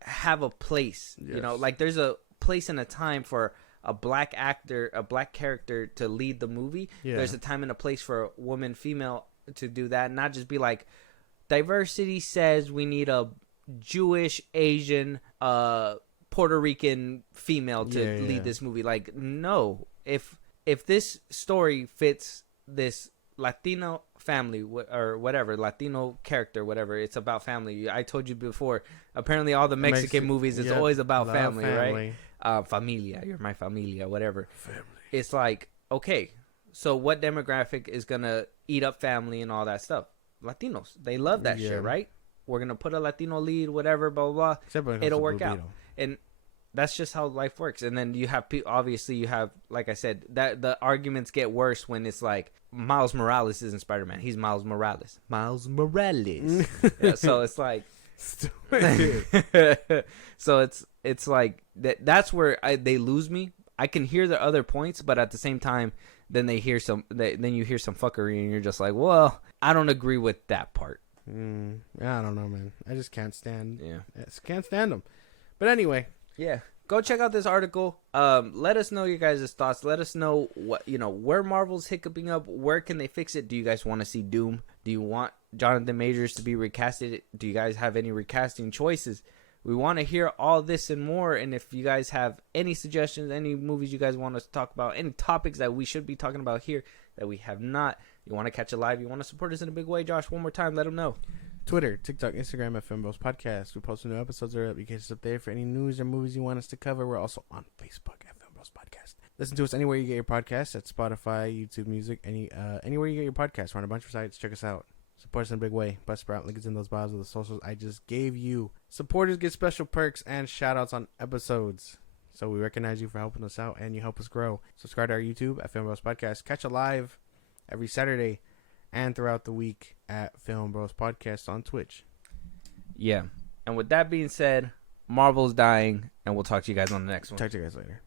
have a place. Yes. You know, like there's a place and a time for a black actor, a black character to lead the movie. Yeah. There's a time and a place for a woman, female to do that. Not just be like, diversity says we need a Jewish, Asian, Puerto Rican female to lead this movie. Like, no. If this story fits this Latino family or whatever, Latino character, whatever, it's about family. I told you before, apparently all the Mexican movies is always about family, right? Familia, you're my familia, whatever. Family. It's like, okay, so what demographic is going to eat up family and all that stuff? Latinos. They love that shit, right? We're going to put a Latino lead, whatever, blah, blah, blah. It'll work out. And that's just how life works. And then you have obviously you have, like I said, that the arguments get worse when it's like Miles Morales isn't Spider-Man. He's Miles Morales. Miles Morales. Yeah, so it's like so it's like that's where they lose me. I can hear the other points, but at the same time, then you hear some fuckery, and you're just like, well, I don't agree with that part. I don't know, man. I just can't stand. Yeah, I just can't stand them. But anyway, yeah. Go check out this article. Let us know your guys' thoughts. Let us know where Marvel's hiccuping up. Where can they fix it? Do you guys want to see Doom? Do you want Jonathan Majors to be recasted? Do you guys have any recasting choices? We want to hear all this and more. And if you guys have any suggestions, any movies you guys want us to talk about, any topics that we should be talking about here that we have not, you want to catch a live, you want to support us in a big way, Josh, one more time, let them know. Twitter, TikTok, Instagram at FilmBros Podcast. We post new episodes or applications up there for any news or movies you want us to cover. We're also on Facebook at FilmBros Podcast. Listen to us anywhere you get your podcasts, at Spotify, YouTube Music, anywhere you get your podcasts. We're on a bunch of sites. Check us out. Support us in a big way. Buzzsprout, link is in those bios of the socials I just gave you. Supporters get special perks and shout outs on episodes. So we recognize you for helping us out and you help us grow. Subscribe to our YouTube at FilmBros Podcast. Catch a live every Saturday and throughout the week at FilmBros Podcast on Twitch. Yeah. And with that being said, Marvel's dying, and we'll talk to you guys on the next one. Talk to you guys later.